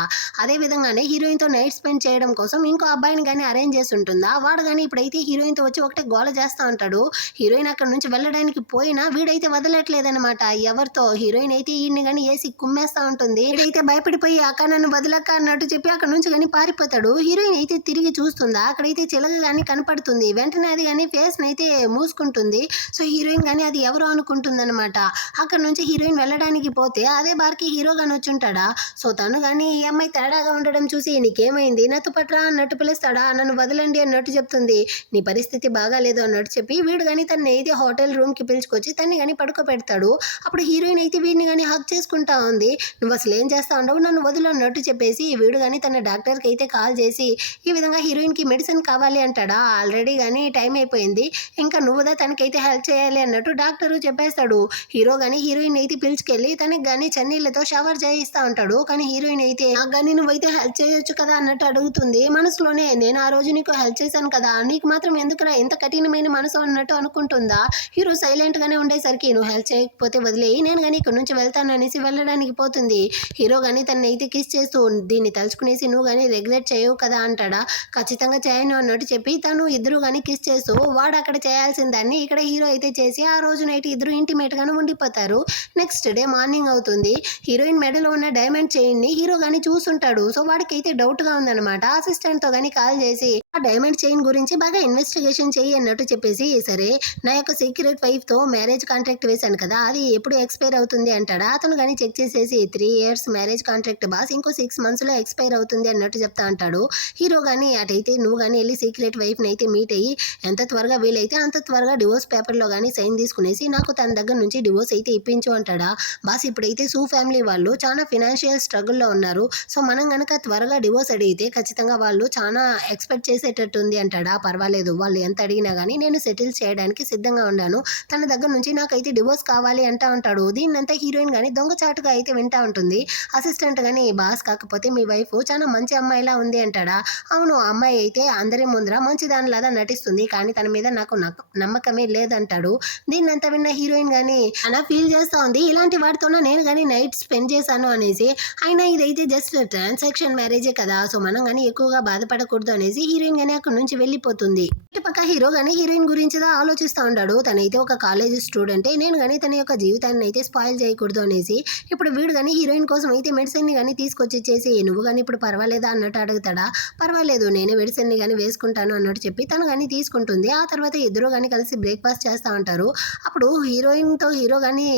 అదే విధంగానే హీరోయిన్‌తో నైట్ స్పెండ్ చేయడం కోసం ఇంకో అబ్బాయిని గానీ అరేంజ్ చేసి ఉంటుందా. వాడు గానీ ఇప్పుడైతే హీరోయిన్‌తో వచ్చి ఒకటే గోల చేస్తా ఉంటాడు. హీరోయిన్ అక్కడి నుంచి వెళ్ళడానికి పోయినా వీడైతే వదలట్లేదన్నమాట. ఎవరితో హీరోయిన్ అయితే ఈడ్ని గానీ ఏసి కుమ్మేస్తా ఉంటుంది. వీడైతే భయపడిపోయి అక్క నన్ను వదలక్క అన్నట్టు చెప్పి అక్కడి నుంచి గానీ పారిపోతాడు. హీరోయిన్ అయితే తిరిగి చూస్తుందా. అక్కడైతే చిలక గానీ కనపడుతుంది. వెంటనే అది గానీ ఫేస్‌నైతే మూసుకుంటుంది. సో హీరోయిన్ గానీ అది ఎవరో అనుకుంటుందన్నమాట. అక్కడి నుంచి హీరోయిన్ వెళ్ళడానికి పోతే అదే బార్‌కి హీరో గానీ వచ్చుంటాడా. సో తను గానీ ఈ అమ్మాయి తేడాగా ఉండడం చూసి నీకేమైంది నాతో పట్రా అన్నట్టు పిలుస్తాడా. నన్ను వదలండి అన్నట్టు చెప్తుంది. నీ పరిస్థితి బాగాలేదు అన్నట్టు చెప్పి వీడు గానీ తనని అయితే హోటల్ రూమ్‌కి పిలుచుకొచ్చి తన్ని గానీ పడుకోబెడతాడు. అప్పుడు హీరోయిన్ అయితే వీడిని గానీ హగ్ చేసుకుంటా ఉంది. నువ్వసలు ఏం చేస్తా ఉండవు నన్ను వదులు అన్నట్టు చెప్పేసి వీడు గానీ తన డాక్టర్‌కి అయితే కాల్ చేసి ఈ విధంగా హీరోయిన్‌కి మెడిసిన్ కావాలి అంటాడా. ఆల్రెడీ గానీ టైం అయిపోయింది. ఇంకా నువ్వుదా తనకైతే హెల్ప్ చేయాలి అన్నట్టు డాక్టరు చెప్పేస్తాడు. హీరో గానీ హీరోయిన్ అయితే పిలుచుకెళ్ళి తనకి గానీ చన్నీళ్ళతో షవర్ చేయిస్తా ఉంటాడు. కానీ హీరోయిన్ అయితే నాకు గానీ నువ్వైతే హెల్ప్ చేయొచ్చు కదా అన్నట్టు అడుగుతుంది. మనసులోనే నేను ఆ రోజు నీకు హెల్ప్ చేశాను కదా నీకు మాత్రం ఎందుకురా ఇంత కఠినమైన మనసు అన్నట్టు అనుకుంటుందా. హీరో సైలెంట్ గానే ఉండేసరికి నువ్వు హెల్ప్ చేయకపోతే వదిలేయి నేను గానీ ఇక్కడి నుంచి వెళ్తాను అనేసి వెళ్ళడానికి పోతుంది. హీరో గానీ తననైతే కిస్ చేస్తూ దీన్ని తలుచుకునేసి నువ్వు గానీ రెగ్యులేట్ చేయవు కదా అంటాడా. ఖచ్చితంగా చేయను అన్నట్టు చెప్పి తను ఇద్దరు గానీ కిస్ చేస్తూ వాడు అక్కడ చేయాల్సిన దాన్ని ఇక్కడ హీరో అయితే చేసి ఆ రోజు నైట్ ఇద్దరు ఇంటిమేట్ గానే ఉండిపోతారు. నెక్స్ట్ డే మార్నింగ్ అవుతుంది. హీరోయిన్ మెడలో ఉన్న డైమండ్ చైన్ని హీరో గానీ చూసుంటాడు. సో వాడికైతే డౌట్‌గా ఉందన్నమాట. అసిస్టెంట్‌తో గానీ కాల్ చేసి ఆ డైమండ్ చైన్ గురించి బాగా ఇన్వెస్టిగేషన్ చెయ్యి అన్నట్టు చెప్పేసి సరే నా యొక్క సీక్రెట్ వైఫ్‌తో మ్యారేజ్ కాంట్రాక్ట్ వేశాను కదా అది ఎప్పుడు ఎక్స్‌పైర్ అవుతుంది అంటాడా. అతను గానీ చెక్ చేసేసి 3 ఇయర్స్ మ్యారేజ్ కాంట్రాక్ట్ బాస్ ఇంకో 6 మంత్స్‌లో ఎక్స్‌పైర్ అవుతుంది అన్నట్టు చెప్తా అంటాడు. హీరో గానీ అటైతే నువ్వు గానీ ఎళ్లి సీక్రెట్ వైఫ్‌ని అయితే మీట్ అయ్యి ఎంత త్వరగా వీలైతే అంత త్వరగా డివోర్స్ పేపర్‌లో గానీ సైన్ తీసుకునేసి నాకు తన దగ్గర నుంచి డివోర్స్ అయితే ఇప్పించు అంటాడా. బాస్ ఇప్పుడైతే ఫ్యామిలీ వాళ్ళు చాలా ఫినాన్షియల్ స్ట్రగుల్‌లో ఉన్నారు. సో మనం గనక త్వరగా డివోర్స్ అడిగితే ఖచ్చితంగా వాళ్ళు చానా ఎక్స్‌పెక్ట్ చేసేటట్టుంది అంటాడా. పర్వాలేదు వాళ్ళు ఎంత అడిగినా గానీ నేను సెటిల్ చేయడానికి సిద్ధంగా ఉన్నాను. తన దగ్గర నుంచి నాకైతే డివోర్స్ కావాలి అంటా ఉంటాడు. దీన్నంతా హీరోయిన్ గానీ దొంగచాటుగా అయితే వింటా ఉంటుంది. అసిస్టెంట్ గానీ బాస్ కాకపోతే మీ వైఫ్ చాలా మంచి అమ్మాయిలా ఉంది అంటాడా. అవును ఆ అమ్మాయి అయితే అందరి ముందర మంచిదానిలాగా నటిస్తుంది. కానీ తన మీద నాకు నమ్మకమే లేదంటాడు. దీన్నంతా విన్న హీరోయిన్ గానీ అలా ఫీల్ చేస్తా ఉంది. ఇలాంటి వాడితోనే నేను గానీ నైట్ స్పెండ్ చేశాను అనేసి. అయినా ఇదైతే జస్ట్ ట్రాన్సాక్షన్ మ్యారేజే కదా. సో మనం గానీ ఎక్కువగా బాధపడకూడదు అనేసి హీరోయిన్ గానీ అక్కడి నుంచి వెళ్ళిపోతుంది. ఇటు పక్క హీరో గానీ హీరోయిన్ గురించిదా ఆలోచిస్తా ఉంటాడు. తనైతే ఒక కాలేజ్ స్టూడెంటే. నేను గానీ తన యొక్క జీవితాన్ని అయితే స్పాయిల్ చేయకూడదు అనేసి. ఇప్పుడు వీడు గానీ హీరోయిన్ కోసం అయితే మెడిసిన్‌ని గానీ తీసుకొచ్చి ఇచ్చేసి నువ్వు గానీ ఇప్పుడు పర్వాలేదా అన్నట్టు అడుగుతాడా. పర్వాలేదు నేనే మెడిసిన్‌ని గానీ వేసుకుంటాను అన్నట్టు చెప్పి తను గానీ తీసుకుంటుంది. ఆ తర్వాత ఇద్దరు గానీ కలిసి బ్రేక్‌ఫాస్ట్ చేస్తా ఉంటారు. అప్పుడు హీరోయిన్‌తో హీరో గానీ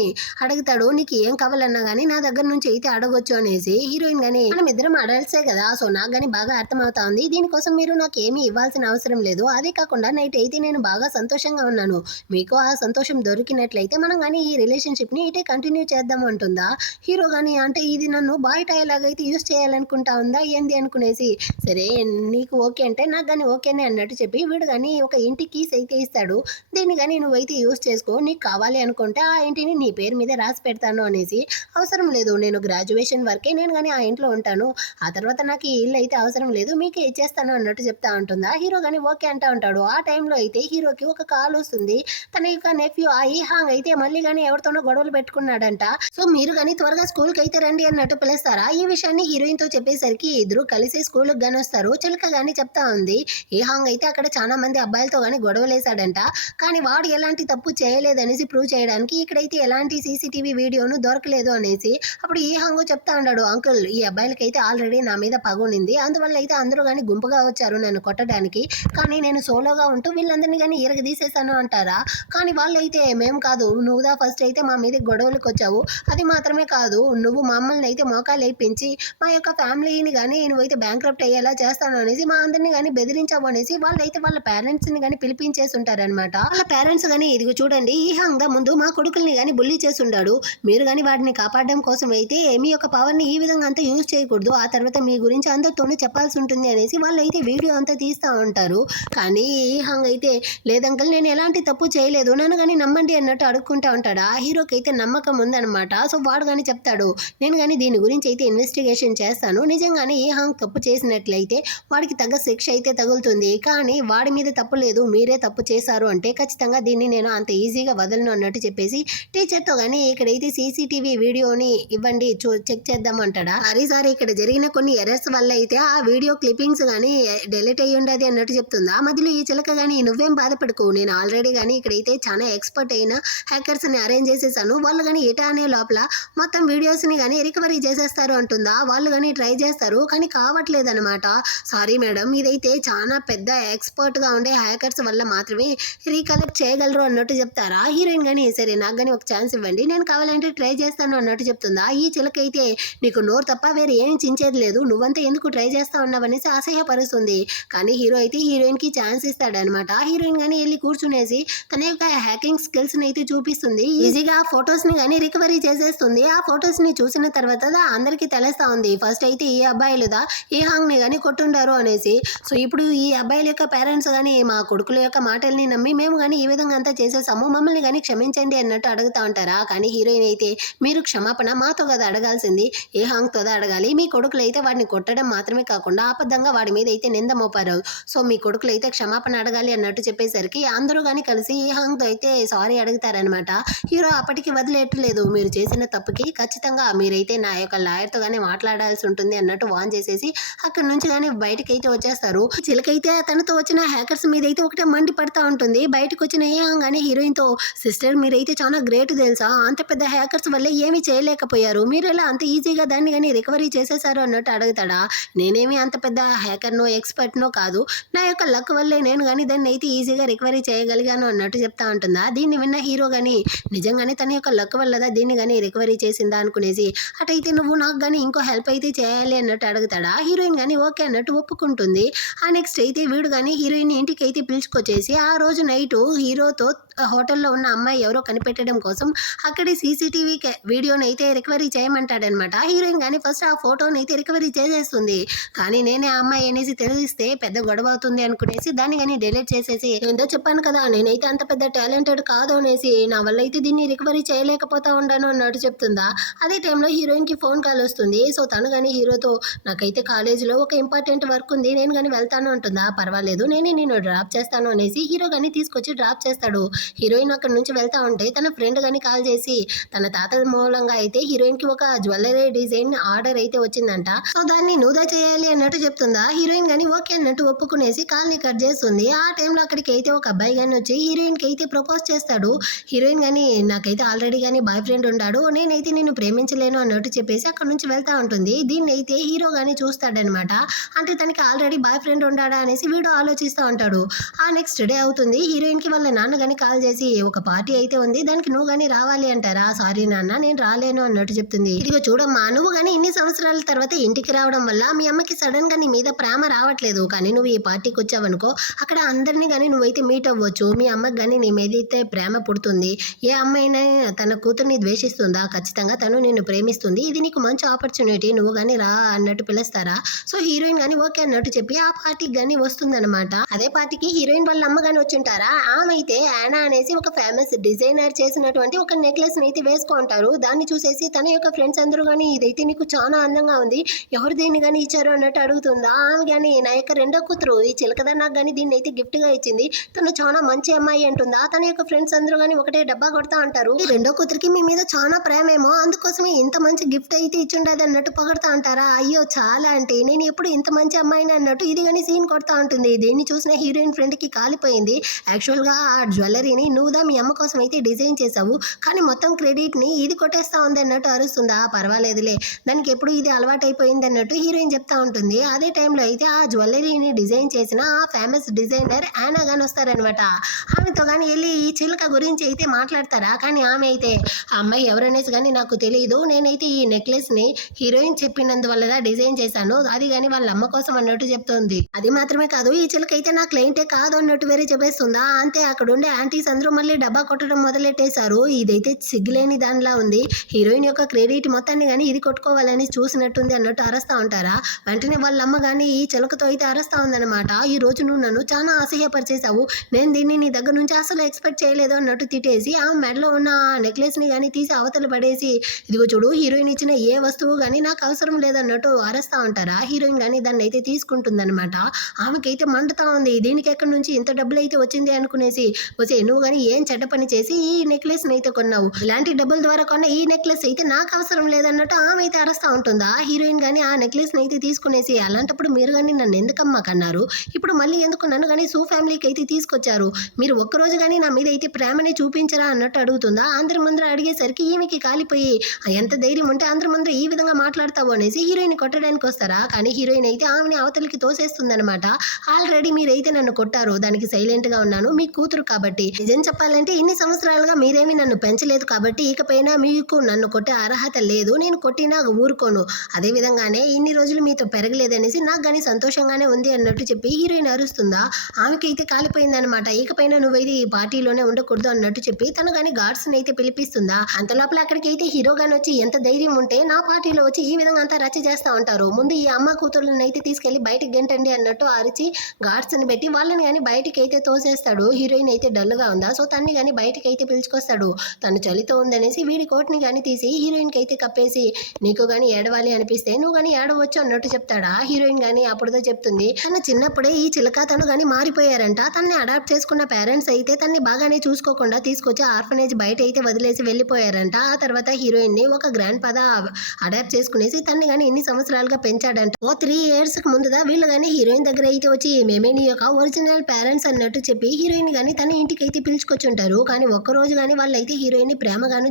అడుగుతాడు నీకు ఏం కావాలన్నా గానీ నా దగ్గర నుంచి అయితే అడగొచ్చు అనేసి. హీరోయిన్ గానీ మనమిద్దరం అడల్ట్సే కదా. సో నాకు గానీ బాగా అర్థమవుతా ఉంది. దీనికోసం మీరు నాకేమీ ఇవ్వాల్సిన అవసరం లేదు. అదే కాకుండా నైట్ అయితే నేను బాగా సంతోషంగా ఉన్నాను. మీకు ఆ సంతోషం దొరికినట్లయితే మనం గానీ ఈ రిలేషన్‌షిప్‌ని ఇటే కంటిన్యూ చేద్దాం అంటుందా. హీరో గానీ అంటే ఇది నన్ను బాయ్ టాయ్ లాగా అయితే యూజ్ చేయాలనుకుంటా ఉందా ఏంది అనుకునేసి సరే నీకు ఓకే అంటే నాకు గానీ ఓకేనే అన్నట్టు చెప్పి వీడు గానీ ఒక ఇంటి కీస్ అయితే ఇస్తాడు. దీన్ని గానీ నువ్వైతే యూజ్ చేసుకో. నీకు కావాలి అనుకుంటే ఆ ఇంటిని నీ పేరు మీద రాసి పెడతాను అనేసి. అవసరం లేదు నేను గ్రాడ్యుయేషన్ వరకే నేను గానీ కానీ ఆ ఇంట్లో ఉంటాను, ఆ తర్వాత నాకు ఈ ఇల్లు అయితే అవసరం లేదు, మీకే ఇచ్చేస్తాను అన్నట్టు చెప్తా ఉంటుందా. హీరో కానీ ఓకే అంటా ఉంటాడు. ఆ టైంలో అయితే హీరోకి ఒక కాల్ వస్తుంది. తన యొక్క నెఫ్యూ ఆ ఈహాంగ్ అయితే మళ్ళీ కానీ ఎవరితోనో గొడవలు పెట్టుకున్నాడంట. సో మీరు కానీ త్వరగా స్కూల్కి అయితే రండి అన్నట్టు పిలుస్తారా. ఈ విషయాన్ని హీరోయిన్ తో చెప్పేసరికి ఇద్దరు కలిసి స్కూల్కి గాని వస్తారు. చిలక గాని చెప్తా ఉంది, ఈహాంగ్ అయితే అక్కడ చాలా మంది అబ్బాయిలతో గాని గొడవలేసాడంట, కానీ వాడు ఎలాంటి తప్పు చేయలేదనేసి ప్రూవ్ చేయడానికి ఇక్కడైతే ఎలాంటి సీసీటీవీ వీడియోను దొరకలేదు అనేసి. అప్పుడు ఈహాంగ్ చెప్తా ఉన్నాడు, అంకుల్ ఈ అబ్బాయిలకైతే ఆల్రెడీ నా మీద పగునింది, అందువల్ల అయితే అందరూ కానీ గుంపుగా వచ్చారు నన్ను కొట్టడానికి, కానీ నేను సోలోగా ఉంటూ వీళ్ళందరినీ కానీ తీసేశాను అంటారా. కానీ వాళ్ళైతే మేము కాదు, నువ్వుదా ఫస్ట్ అయితే మా మీద గొడవలకు వచ్చావు, అది మాత్రమే కాదు నువ్వు మమ్మల్ని అయితే మోకాలు వేయించి మా యొక్క ఫ్యామిలీని కానీ నువ్వైతే బ్యాంక్రప్ట్ అయ్యేలా చేస్తాను అనేసి మా అందరినీ కానీ బెదిరించావు అనేసి వాళ్ళైతే వాళ్ళ పేరెంట్స్ని కానీ పిలిపించేసి ఉంటారనమాట. వాళ్ళ పేరెంట్స్ కానీ ఇదిగో చూడండి ఈ హంగా ముందు మా కొడుకుల్ని కానీ బుల్లి చేసి ఉండాడు, మీరు కానీ వాటిని కాపాడడం కోసం అయితే మీ యొక్క పవర్ని ఈ విధంగా అంతా యూజ్ చేయకూడదు, ఆ తర్వాత మీ గురించి అందరితోనూ చెప్పాల్సి ఉంటుంది అనేసి వాళ్ళైతే వీడియో అంతా తీస్తూ ఉంటారు. కానీ ఈ హంగ్ అయితే లేదంకల్ నేను ఎలాంటి తప్పు చేయలేదు, నన్ను కానీ నమ్మండి అన్నట్టు అడుక్కుంటా ఉంటాడు. ఆ హీరోకి అయితే నమ్మకం ఉందన్నమాట. సో వాడు కానీ చెప్తాడు, నేను కానీ దీని గురించి అయితే ఇన్వెస్టిగేషన్ చేస్తాను, నిజంగానే ఈ హాంగ్ తప్పు చేసినట్లయితే వాడికి తగ్గ శిక్ష అయితే తగులుతుంది, కానీ వాడి మీద తప్పు లేదు మీరే తప్పు చేశారు అంటే ఖచ్చితంగా దీన్ని నేను అంత ఈజీగా వదలను అన్నట్టు చెప్పేసి టీచర్తో కానీ ఇక్కడైతే సీసీటీవీ వీడియోని ఇవ్వండి చెక్ చేద్దాం అంటాడా. సారీ ఇక్కడ జరిగిన కొన్ని ఎర్రర్స్ వల్ల అయితే ఆ వీడియో క్లిప్పింగ్స్ కానీ డెలీట్ అయ్యి ఉండదు అన్నట్టు చెప్తుందా. మధ్యలో ఈ చిలక కానీ నువ్వేం బాధపడకు, నేను ఆల్రెడీ కానీ ఇక్కడైతే చాలా ఎక్స్పర్ట్ అయిన హ్యాకర్స్ని అరేంజ్ చేసేసాను, వాళ్ళు కానీ ఎటా అనే లోపల మొత్తం వీడియోస్ని కానీ రికవరీ చేసేస్తారు అంటుందా. వాళ్ళు కానీ ట్రై చేస్తారు కానీ కావట్లేదు అనమాట. సారీ మేడం, ఇదైతే చాలా పెద్ద ఎక్స్పర్ట్గా ఉండే హ్యాకర్స్ వల్ల మాత్రమే రీకలెక్ట్ చేయగలరు అన్నట్టు చెప్తారా. హీరోయిన్ కానీ సరే నాకు కానీ ఒక ఛాన్స్ ఇవ్వండి, నేను కావాలంటే ట్రై చేస్తాను అన్నట్టు చెప్తుందా. ఈ చిలకైతే నీకు నోరు తప్ప వేరే ఏం చించేది లేదు, నువ్వంతా ఎందుకు ట్రై చేస్తా ఉన్నావనేసి అసహ్యపరుస్తుంది. కానీ హీరో అయితే హీరోయిన్కి ఛాన్స్ ఇస్తాడనమాట. హీరోయిన్ కానీ వెళ్ళి కూర్చునేసి తన యొక్క హ్యాకింగ్ స్కిల్స్ని అయితే చూపిస్తుంది. ఈజీగా ఫొటోస్ని కానీ రికవరీ చేసేస్తుంది. ఆ ఫొటోస్ని చూసిన తర్వాత అందరికీ తెలుస్తా ఉంది ఫస్ట్ అయితే ఈ అబ్బాయిలుదా ఈ హాంగ్ని కానీ కొట్టుండారు అనేసి. సో ఇప్పుడు ఈ అబ్బాయిల యొక్క పేరెంట్స్ కానీ మా కొడుకుల యొక్క మాటల్ని నమ్మి మేము కానీ ఈ విధంగా అంతా చేసేసాము, మమ్మల్ని కానీ క్షమించండి అన్నట్టు అడుగుతా ఉంటారా. కానీ హీరోయిన్ అయితే మీరు క్షమాపణ మాతో కదా అడగాల్సింది, ఏ హాంగ్తో అడగాలి, మీ కొడుకులు అయితే వాడిని కొట్టడం మాత్రమే కాకుండా ఆపద్దంగా వాడి మీద అయితే నింద మోపారు, సో మీ కొడుకులు అయితే క్షమాపణ అడగాలి అన్నట్టు చెప్పేసరికి అందరూ కానీ కలిసి ఈ హాంగ్తో అయితే సారీ అడుగుతారనమాట. హీరో అప్పటికి వదిలేయట్లేదు, మీరు చేసిన తప్పుకి ఖచ్చితంగా మీరైతే నా యొక్క లాయర్తో కానీ మాట్లాడాల్సి ఉంటుంది అన్నట్టు వాన్ చేసేసి అక్కడ నుంచి కానీ బయటకు అయితే వచ్చేస్తారు. చిలకైతే తనతో వచ్చిన హ్యాకర్స్ మీద అయితే ఒకటే మండి పడతా ఉంటుంది. బయటకు వచ్చిన ఏ కానీ హీరోయిన్తో సిస్టర్ మీరైతే చాలా గ్రేట్ తెలుసా, అంత పెద్ద హ్యాకర్స్ వల్ల ఏమీ చేయలేకపోయారు, మీరు ఎలా అంత ఈజీగా దాన్ని కానీ రికవరీ చేసేసారు అన్నట్టు అడుగుతాడా. నేనేమి అంత పెద్ద హ్యాకర్నో ఎక్స్పర్ట్నో కాదు, నా యొక్క లక్ వల్లే నేను కానీ దాన్ని అయితే ఈజీగా రికవరీ చేయగలిగాను అన్నట్టు చెప్తా ఉంటుందా. దీన్ని విన్న హీరో కానీ నిజంగానే తన యొక్క లక్ వల్లదా దీన్ని కానీ రికవరీ చేసిందా అనుకునేసి అటైతే నువ్వు నాకు కానీ ఇంకో హెల్ప్ అయితే చేయాలి అన్నట్టు అడుగుతాడా. హీరోయిన్ కానీ ఓకే అన్నట్టు ఒప్పుకుంటుంది. ఆ నెక్స్ట్ అయితే వీడు కానీ హీరోయిన్ ఇంటికి అయితే పిలుచుకొచ్చేసి ఆ రోజు నైటు హీరోతో హోటల్లో ఉన్న అమ్మాయి ఎవరో కనిపెట్టడం కోసం అక్కడి సీసీటీవీ వీడియోని అయితే రికవరీ చేయమంటాడనమాట. హీరోయిన్ కానీ ఫస్ట్ ఆ ఫోటోని అయితే రికవరీ చేసేస్తుంది, కానీ నేనే ఆ అమ్మాయి అనేసి తెలిస్తే పెద్ద గొడవ అవుతుంది అనుకునేసి దాన్ని కానీ డిలీట్ చేసేసి ఏందో చెప్పాను కదా నేనైతే అంత పెద్ద టాలెంటెడ్ కాదు అనేసి నా వల్ల అయితే దీన్ని రికవరీ చేయలేకపోతా ఉన్నాను అన్నట్టు చెప్తుందా. అదే టైంలో హీరోయిన్కి ఫోన్ కాల్ వస్తుంది. సో తను కానీ హీరోతో నాకైతే కాలేజీలో ఒక ఇంపార్టెంట్ వర్క్ ఉంది, నేను కానీ వెళ్తాను అంటుందా. పర్వాలేదు నేనే నేను డ్రాప్ చేస్తాను అనేసి హీరో కానీ తీసుకొచ్చి డ్రాప్ చేస్తాడు. హీరోయిన్ అక్కడ నుంచి వెళ్తా ఉంటే తన ఫ్రెండ్ కానీ కాల్ చేసి తన తాత మూలంగా అయితే హీరోయిన్కి ఒక జ్యువెలరీ డిజైన్ ఆర్డర్ అయితే వచ్చిందంట, సో దాన్ని నువ్వుదా చేయాలి అన్నట్టు చెప్తుందా. హీరోయిన్ కానీ ఓకే అన్నట్టు ఒప్పుకునేసి కాల్ని కట్ చేస్తుంది. ఆ టైంలో అక్కడికి అయితే ఒక అబ్బాయి కానీ వచ్చి హీరోయిన్కి అయితే ప్రపోజ్ చేస్తాడు. హీరోయిన్ కానీ నాకైతే ఆల్రెడీ కానీ బాయ్ ఫ్రెండ్ ఉన్నాడు, నేనైతే నేను ప్రేమించలేను అన్నట్టు చెప్పేసి అక్కడ నుంచి వెళ్తా ఉంటుంది. దీన్ని అయితే హీరో కానీ చూస్తాడనమాట, అంటే తనకి ఆల్రెడీ బాయ్ ఫ్రెండ్ ఉన్నాడా అనేసి వీడు ఆలోచిస్తూ ఉంటాడు. ఆ నెక్స్ట్ డే అవుతుంది. హీరోయిన్కి వాళ్ళ నాన్న కానీ కాల్ చేసి ఒక పార్టీ అయితే ఉంది, దానికి నువ్వు కానీ రావాలి అంటారా. సారీ నాన్న నేను రాలేను అన్నట్టు చెప్తుంది. ఇదిగో చూడమ్మా నువ్వు కానీ ఇన్ని సంవత్సరాల తర్వాత ఇంటికి రావడం వల్ల మీ అమ్మకి సడన్ గా నీ మీద ప్రేమ రావట్లేదు, కానీ నువ్వు ఈ పార్టీకి వచ్చావనుకో అక్కడ అందరినీ కానీ నువ్వైతే మీట్ అవ్వచ్చు, మీ అమ్మకి కానీ నీ మీద అయితే ప్రేమ పుడుతుంది. ఏ అమ్మాయినా తన కూతుర్ని ద్వేషిస్తుందా, ఖచ్చితంగా తను నిన్ను ప్రేమిస్తుంది, ఇది నీకు మంచి ఆపర్చునిటీ నువ్వు కానీ రా అన్నట్టు పిలుస్తారా. సో హీరోయిన్ కానీ ఓకే అన్నట్టు చెప్పి ఆ పార్టీకి కానీ వస్తుందన్నమాట. అదే పార్టీకి హీరోయిన్ వాళ్ళ అమ్మ కానీ వచ్చింటారా. ఆమె అయితే యానా అనేసి ఒక ఫేమస్ డిజైనర్ చేసినటువంటి ఒక నెక్లెస్ అయితే వేసుకుంటారు. దాన్ని చూసేసి తన యొక్క ఫ్రెండ్స్ అందరూ కానీ ఇదైతే నీకు నీకు చాలా అందంగా ఉంది, ఎవరు దీన్ని కానీ ఇచ్చారు అన్నట్టు అడుగుతుందా. ఆమె కానీ నా యొక్క రెండో కూతురు ఈ చిలకదా నాకు కానీ దీన్ని అయితే గిఫ్ట్గా ఇచ్చింది, తను చాలా మంచి అమ్మాయి అంటుందా. తన యొక్క ఫ్రెండ్స్ అందరూ కానీ ఒకటే డబ్బా కొడతా అంటారు, ఈ రెండో కూతురికి మీ మీద చాలా ప్రేమేమో అందుకోసమే ఇంత మంచి గిఫ్ట్ అయితే ఇచ్చుండదు అన్నట్టు పొగడతా అంటారా. అయ్యో చాలా అంటే నేను ఎప్పుడు ఇంత మంచి అమ్మాయిని అన్నట్టు ఇది కానీ సీన్ కొడతా ఉంటుంది. దీన్ని చూసిన హీరోయిన్ ఫ్రెండ్కి కాలిపోయింది. యాక్చువల్గా ఆ జ్యువెలరీని నువ్వుదా మీ అమ్మ కోసం అయితే డిజైన్ చేసావు, కానీ మొత్తం క్రెడిట్ని ఇది కొట్టేస్తా ఉంది అన్నట్టు అరుస్తుందా. పర్వాలేదులే, దానికి ఎప్పుడు ఇది అలవాటైపోయింది అన్నట్టు హీరోయిన్ చెప్తా ఉంటుంది. అదే టైంలో అయితే ఆ జ్యువెలరీని డిజైన్ చేసిన ఆ ఫేమస్ డిజైనర్ యానా గాని వస్తారనమాట. ఆమెతో కానీ వెళ్ళి ఈ చిలుక గురించి అయితే మాట్లాడతారా, కానీ ఆమె అయితే ఆ అమ్మాయి ఎవరనేసి కానీ నాకు తెలియదు, నేనైతే ఈ నెక్లెస్ని హీరోయిన్ చెప్పినందువల్ల డిజైన్ చేశాను, అది కానీ వాళ్ళ అమ్మ కోసం అన్నట్టు చెప్తుంది. అది మాత్రమే కాదు, ఈ చిలుక అయితే నా క్లయింటే కాదు అన్నట్టు వేరే చెప్పేస్తుందా. అంతే అక్కడ ఉండే ఆంటీస్ అందరూ మళ్ళీ డబ్బా కొట్టడం మొదలెట్టేశారు. ఇదైతే సిగ్గులేని దానిలా ఉంది, హీరోయిన్ యొక్క క్రెడిట్ మొత్తాన్ని కానీ ఇది కొట్టుకోవాలని చూసినట్టుంది అన్నట్టు అరస్తా ఉంటారా. వెంటనే వాళ్ళ అమ్మ కానీ ఈ చిలుకతో అయితే అరస్తా ఉందన్నమాట. ఈ రోజు నువ్వు నన్ను చాలా అసహ్యపరిచేశావు, నేను దీన్ని నీ దగ్గర నుంచి అసలు ఎక్స్పెక్ట్ చేయలేదు అన్నట్టు తిట్టేసి ఆ మెడలో ఉన్న నెక్లెస్ని కానీ తీసి అవతల పడేసి, ఇదిగో చూడు హీరోయిన్ ఇచ్చిన ఏ వస్తువు కానీ నాకు అవసరం లేదన్నట్టు అరస్తా ఉంటారా. హీరోయిన్ కానీ దాన్ని అయితే తీసుకుంటుందన్నమాట. ఆమెకైతే మండుతా ఉంది, దీనికి ఎక్కడి నుంచి ఇంత డబ్బులు అయితే వచ్చింది అనుకునేసి, వచ్చే నువ్వు కానీ ఏం చెడ్డ పని చేసి ఈ నెక్లెస్ని అయితే కొన్నావు, ఇలాంటి డబ్బుల ద్వారా కొన్న ఈ నెక్లెస్ అయితే నాకు అవసరం లేదన్నట్టు ఆమె అయితే అరస్తా ఉంటుందా. హీరోయిన్ కానీ ఆ నెక్లెస్ని అయితే తీసుకునేసి, అలాంటప్పుడు మీరు కానీ నన్ను ఎందుకమ్మా కన్నారు, ఇప్పుడు మళ్ళీ ఎందుకు నన్ను కానీ సూ ఫ్యామిలీకి అయితే తీసుకొచ్చారు, మీరు ఒక్కరోజు కానీ నా మీద అయితే ప్రేమని చూపించరా అన్నట్టు అడుగుతుందా. అందరి ముందర అడిగేసరికి ఈమెకి కాలిపోయి, ఎంత ధైర్యం ఉంటే అందరి ముందర ఈ విధంగా మాట్లాడతావు అనేసి హీరోయిన్ కొట్టడానికి వస్తారా. కానీ హీరోయిన్ అయితే ఆమెని అవతలికి తోసేస్తుందన్నమాట. ఆల్రెడీ మీరైతే నన్ను కొట్టారు, దానికి సైలెంట్ గా ఉన్నాను, మీ కూతురు కాబట్టి. నిజం చెప్పాలంటే ఇన్ని సంవత్సరాలుగా మీరేమీ నన్ను పెంచలేదు కాబట్టి ఇకపైన మీకు నన్ను కొట్టే అర్హత లేదు, నేను కొట్టినా ఊరుకోను, అదే విధంగానే ఇన్ని రోజులు మీతో పెరగలేదనేసి నాకు కానీ సంతోషంగానే ఉంది అన్నట్టు చెప్పి హీరోయిన్ అరుస్తుందా. ఆమెకైతే కాలిపోయిందనమాట. ఇకపైన నువ్వైతే ఈ పార్టీలోనే ఉండకూడదు అన్నట్టు చెప్పి తను కానీ గార్డ్స్ అయితే పిలిపిస్తుందా. అంత లోపల అక్కడికి అయితే హీరో గాని వచ్చి, ఎంత ధైర్యం ఉంటే నా పార్టీలో వచ్చి ఈ విధంగా అంతా రచ్చ చేస్తా ఉంటారు, ముందు ఈ అమ్మ కూతుర్లను అయితే తీసుకెళ్లి బయటకు గెంటండి అన్నట్టు అరిచి గార్డ్స్ ని పెట్టి వాళ్ళని కానీ బయటికి అయితే తోసేస్తాడు. హీరోయిన్ అయితే డల్ గా ఉందా, సో తన్ని కానీ బయటికి అయితే పిలుచుకొస్తాడు. తను చలితో ఉందనేసి వీడి కోట్ని కానీ తీసి హీరోయిన్ కి అయితే కప్పేసి, నీకు కానీ ఏడవాలి అనిపిస్తే నువ్వు కానీ ఏడవచ్చు అన్నట్టు చెప్తాడా. హీరోయిన్ కానీ అప్పుడుదో చెప్తుంది, తన చిన్నప్పుడే ఈ చిలక తను కానీ మారిపోయారంట, తన్ని అడాప్ట్ చేసుకున్న పేరెంట్స్ అయితే తన్ని బాగానే చూసుకోకుండా తీసుకొచ్చి ఆర్ఫనేజ్ బయట అయితే వదిలేసి వెళ్ళిపోయారంట. ఆ తర్వాత హీరోయిన్ ని ఒక గ్రాండ్ ఫాదర్ అడాప్ట్ చేసుకునేసి తన్ని కానీ ఎన్ని సంవత్సరాలుగా పెంచాడంట. ఓ 3 years కి ముందుగా వీళ్ళు కానీ హీరోయిన్ దగ్గర అయితే వచ్చి, మేమే నీ యొక్క ఒరిజినల్ పేరెంట్స్ అన్నట్టు చెప్పి హీరోయిన్ కానీ తన ఇంటికి అయితే పిలుచుకొచ్చుంటారు. కానీ ఒక్కరోజు కానీ వాళ్ళు అయితే హీరోయిన్ ని ప్రేమగాను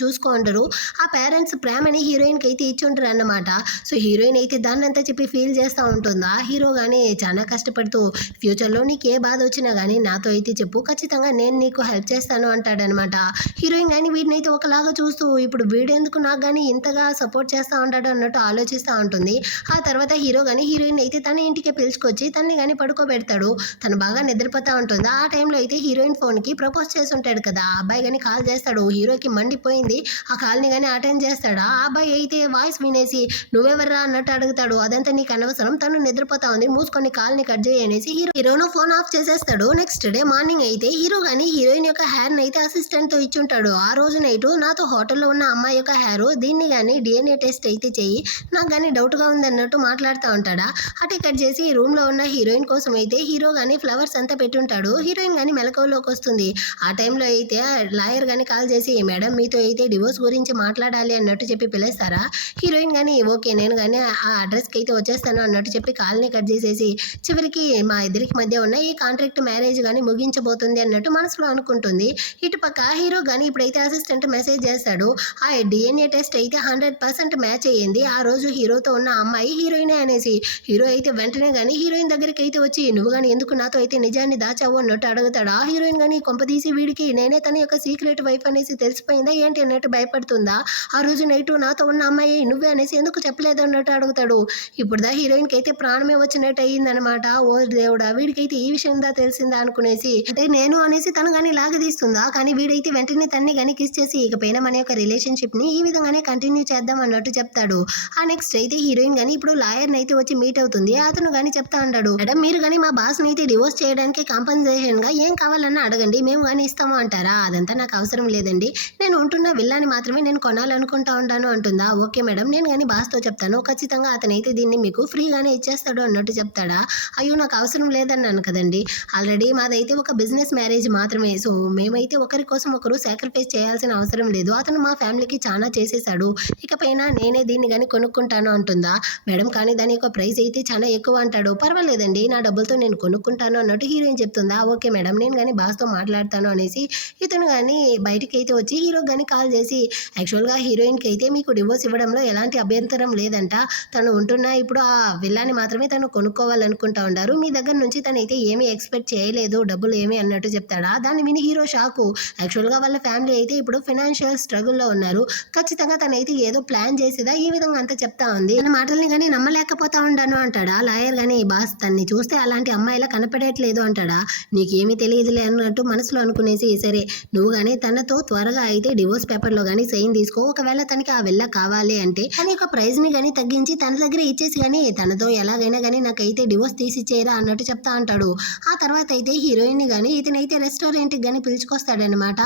చూసుకుంటారు. ఆ పేరెంట్స్ ప్రేమని హీరోయిన్ కి అయితే ఇచ్చుంటారు అన్నమాట. సో హీరోయిన్ అయితే దాన్ని అంతా చెప్పి ఫీల్ చేస్తూ ఉంటుందా. హీరో కానీ చాలా కష్టపడుతూ, ఫ్యూచర్లో నీకు ఏ బాధ వచ్చినా కానీ నాతో అయితే చెప్పు, ఖచ్చితంగా నేను నీకు హెల్ప్ చేస్తాను అంటాడనమాట. హీరోయిన్ కానీ వీడిని అయితే ఒకలాగా చూస్తూ, ఇప్పుడు వీడెందుకు నాకు కానీ ఇంతగా సపోర్ట్ చేస్తూ ఉంటాడు అన్నట్టు ఆలోచిస్తూ ఉంటుంది. ఆ తర్వాత హీరో కానీ హీరోయిన్ అయితే తన ఇంటికి పిలుచుకొచ్చి తన్ని కానీ పడుకోబెడతాడు. తను బాగా నిద్రపోతూ ఉంటుంది. ఆ టైంలో అయితే హీరోయిన్ ఫోన్కి ప్రపోజ్ చేసి ఉంటాడు కదా, ఆ అబ్బాయి కానీ కాల్ చేస్తాడు. హీరోకి మండిపోయింది, ఆ కాల్ని కానీ అటెండ్ చేస్తాడా. ఆ అబ్బాయి అయితే వాయిస్ వినేసి, నువ్వెవర్రా అన్నట్టు అడుగుతాడు. అదంతా నీకు అనవసరం, తను నిద్రపోతా ఉంది, మూసుకొని కాల్ని కట్ చేయనేసి హీరోను ఫోన్ ఆఫ్ చేసేస్తాడు. నెక్స్ట్ డే మార్నింగ్ అయితే హీరో కానీ హీరోయిన్ యొక్క హెయిర్ అయితే అసిస్టెంట్ తో ఇచ్చుంటాడు. ఆ రోజు నైట్ నాతో హోటల్లో ఉన్న అమ్మాయి యొక్క హెయిర్, దీన్ని కానీ DNA టెస్ట్ అయితే చెయ్యి, నాకు కానీ డౌట్ గా ఉంది అన్నట్టు మాట్లాడుతూ ఉంటాడా. అటే కట్ చేసి రూమ్ లో ఉన్న హీరోయిన్ కోసం అయితే హీరో కానీ ఫ్లవర్స్ అంతా పెట్టుంటాడు. హీరోయిన్ కానీ మెలకువలోకి వస్తుంది. ఆ టైంలో అయితే లాయర్ కానీ కాల్ చేసి, మేడం మీతో అయితే డివోర్స్ గురించి మాట్లాడాలి అన్నట్టు చెప్పి పిలుస్తారా. హీరోయిన్ కానీ ఓకే నేను కానీ ఆ అడ్రస్కి అయితే వచ్చేస్తాను అన్నట్టు చెప్పి కాల్ని కట్ చేసేసి, చివరికి మా ఇద్దరికి మధ్య ఉన్న ఈ కాంట్రాక్ట్ మ్యారేజ్ కానీ ముగించబోతుంది అన్నట్టు మనసులో అనుకుంటుంది. ఇటుపక్క హీరో కానీ ఇప్పుడైతే అసిస్టెంట్ మెసేజ్ చేస్తాడు, ఆ DNA టెస్ట్ అయితే 100% మ్యాచ్ అయ్యింది, ఆ రోజు హీరోతో ఉన్న అమ్మాయి హీరోయినే అనేసి. హీరో అయితే వెంటనే కానీ హీరోయిన్ దగ్గరికి అయితే వచ్చి, నువ్వు కానీ ఎందుకు నాతో అయితే నిజాన్ని దాచావు అన్నట్టు అడుగుతాడు. ఆ హీరోయిన్ కానీ కొంపదీసి వీడికి నేనే తన యొక్క సీక్రెట్ వైఫ్ అనేసి తెలిసిపోయిందా ఏంటి అన్నట్టు భయపడుతుందా. ఆ రోజు నైట్ నాతో ఉన్న అమ్మాయి నువ్వే అనేసి ఎందుకు చెప్పలేదు అన్నట్టు అడుగుతాడు. ఇప్పుడు హీరోయిన్కి అయితే ప్రాణమే వచ్చినట్టు అయ్యిందనమాట. ఓ దేవుడా, వీడికైతే ఈ విషయం తెలిసిందా అనుకునేసి, అంటే నేను అనేసి తను కానీ లాగదీస్తుందా. కానీ వీడైతే వెంటనే తన్ని కానీ కిస్ చేసి, ఇకపైన మన యొక్క రిలేషన్షిప్ ని ఈ విధంగానే కంటిన్యూ చేద్దాం అన్నట్టు చెప్తాడు. ఆ నెక్స్ట్ అయితే హీరోయిన్ కానీ ఇప్పుడు లాయర్ అయితే వచ్చి మీట్ అవుతుంది. అతను కానీ చెప్తా ఉంటాడు, మేడం మీరు కానీ మా బాస్ అయితే డివోర్స్ చేయడానికి కాంపన్సేషన్ గా ఏం కావాలన్నా అడగండి, మేము కానీ ఇస్తాము అంటారా. అదంతా నాకు అవసరం లేదండి, నేను ఉంటున్న విల్లాని మాత్రమే నేను కొనాలనుకుంటా ఉంటాను అంటుందా. ఓకే మేడం, నేను కానీ బాస్తో చెప్తాను, ఖచ్చితంగా అతనైతే దీన్ని మీకు ఫ్రీగానే ఇచ్చేస్తాడు అన్నట్టు చెప్తాడా. అయ్యో నాకు అవసరం లేదన్నాను కదండి, ఆల్రెడీ మాదైతే ఒక బిజినెస్ మ్యారేజ్ మాత్రమే, సో మేమైతే ఒకరి కోసం ఒకరు సాక్రిఫైస్ చేయాల్సిన అవసరం లేదు, అతను మా ఫ్యామిలీకి చాలా చేసేసాడు, ఇకపైన నేనే దీన్ని కానీ కొనుక్కుంటాను అంటుందా. మేడం కానీ దాని యొక్క ప్రైస్ అయితే చాలా ఎక్కువ అంటాడు. పర్వాలేదండి, నా డబ్బులతో నేను కొనుక్కుంటాను అన్నట్టు హీరోయిన్ చెప్తుందా. ఓకే మేడం, నేను కానీ బాస్తో మాట్లాడతాను అనేసి ఇతను కానీ బయటికి అయితే వచ్చి హీరోకి కానీ కాల్ చేసి, యాక్చువల్గా హీరోయిన్కి అయితే మీకు డివోర్స్ ఇవ్వడంలో ఎలాంటి అభ్యంతరం లేదంట, తను ఉంటున్న ఇప్పుడు ఆ విల్లాని మాత్రమే తను కొనుక్కోవాలనుకుంటా ఉంటారు, మీ దగ్గర నుంచి తనైతే ఏమీ ఎక్స్పెక్ట్ చేయలేదు డబ్బులు ఏమీ అన్నట్టు చెప్తాడా. దాన్ని విని హీరో షాకు. యాక్చువల్గా వాళ్ళ ఫ్యామిలీ అయితే ఇప్పుడు ఫైనాన్షియల్ స్ట్రగుల్లో ఉన్నారు, ఖచ్చితంగా తనైతే ఏదో ప్లాన్ చేసేదా ఈ విధంగా అంతా చెప్తా ఉంది. తన మాటల్ని కానీ నమ్మలేకపోతా ఉంటాను అంటాడా. లాయర్ కానీ బాస్ తన్ని చూస్తే అలాంటి అమ్మాయిలా కనపడట్లేదు అంటాడా. నీకేమీ తెలియదులే అన్నట్టు మనసులో అనుకునేసి, సరే నువ్వు కానీ తనతో త్వరగా అయితే డివోర్స్ పేపర్లో కానీ సైన్ తీసుకో, ఒకవేళ తనకి ఆ వెళ్ళ కావాలి అంటే తన యొక్క ప్రైజ్ని కానీ తగ్గించి తన దగ్గర ఇచ్చేసి కానీ తనతో ఎలాగైనా కానీ నాకైతే డివోర్స్ తీసిచ్చేయరా అన్నట్టు చెప్తా అంటాడు. ఆ తర్వాత అయితే హీరోయిన్ని కానీ ఇతనైతే రెస్టారెంట్కి కానీ పిలుచుకొస్తాడనమాట.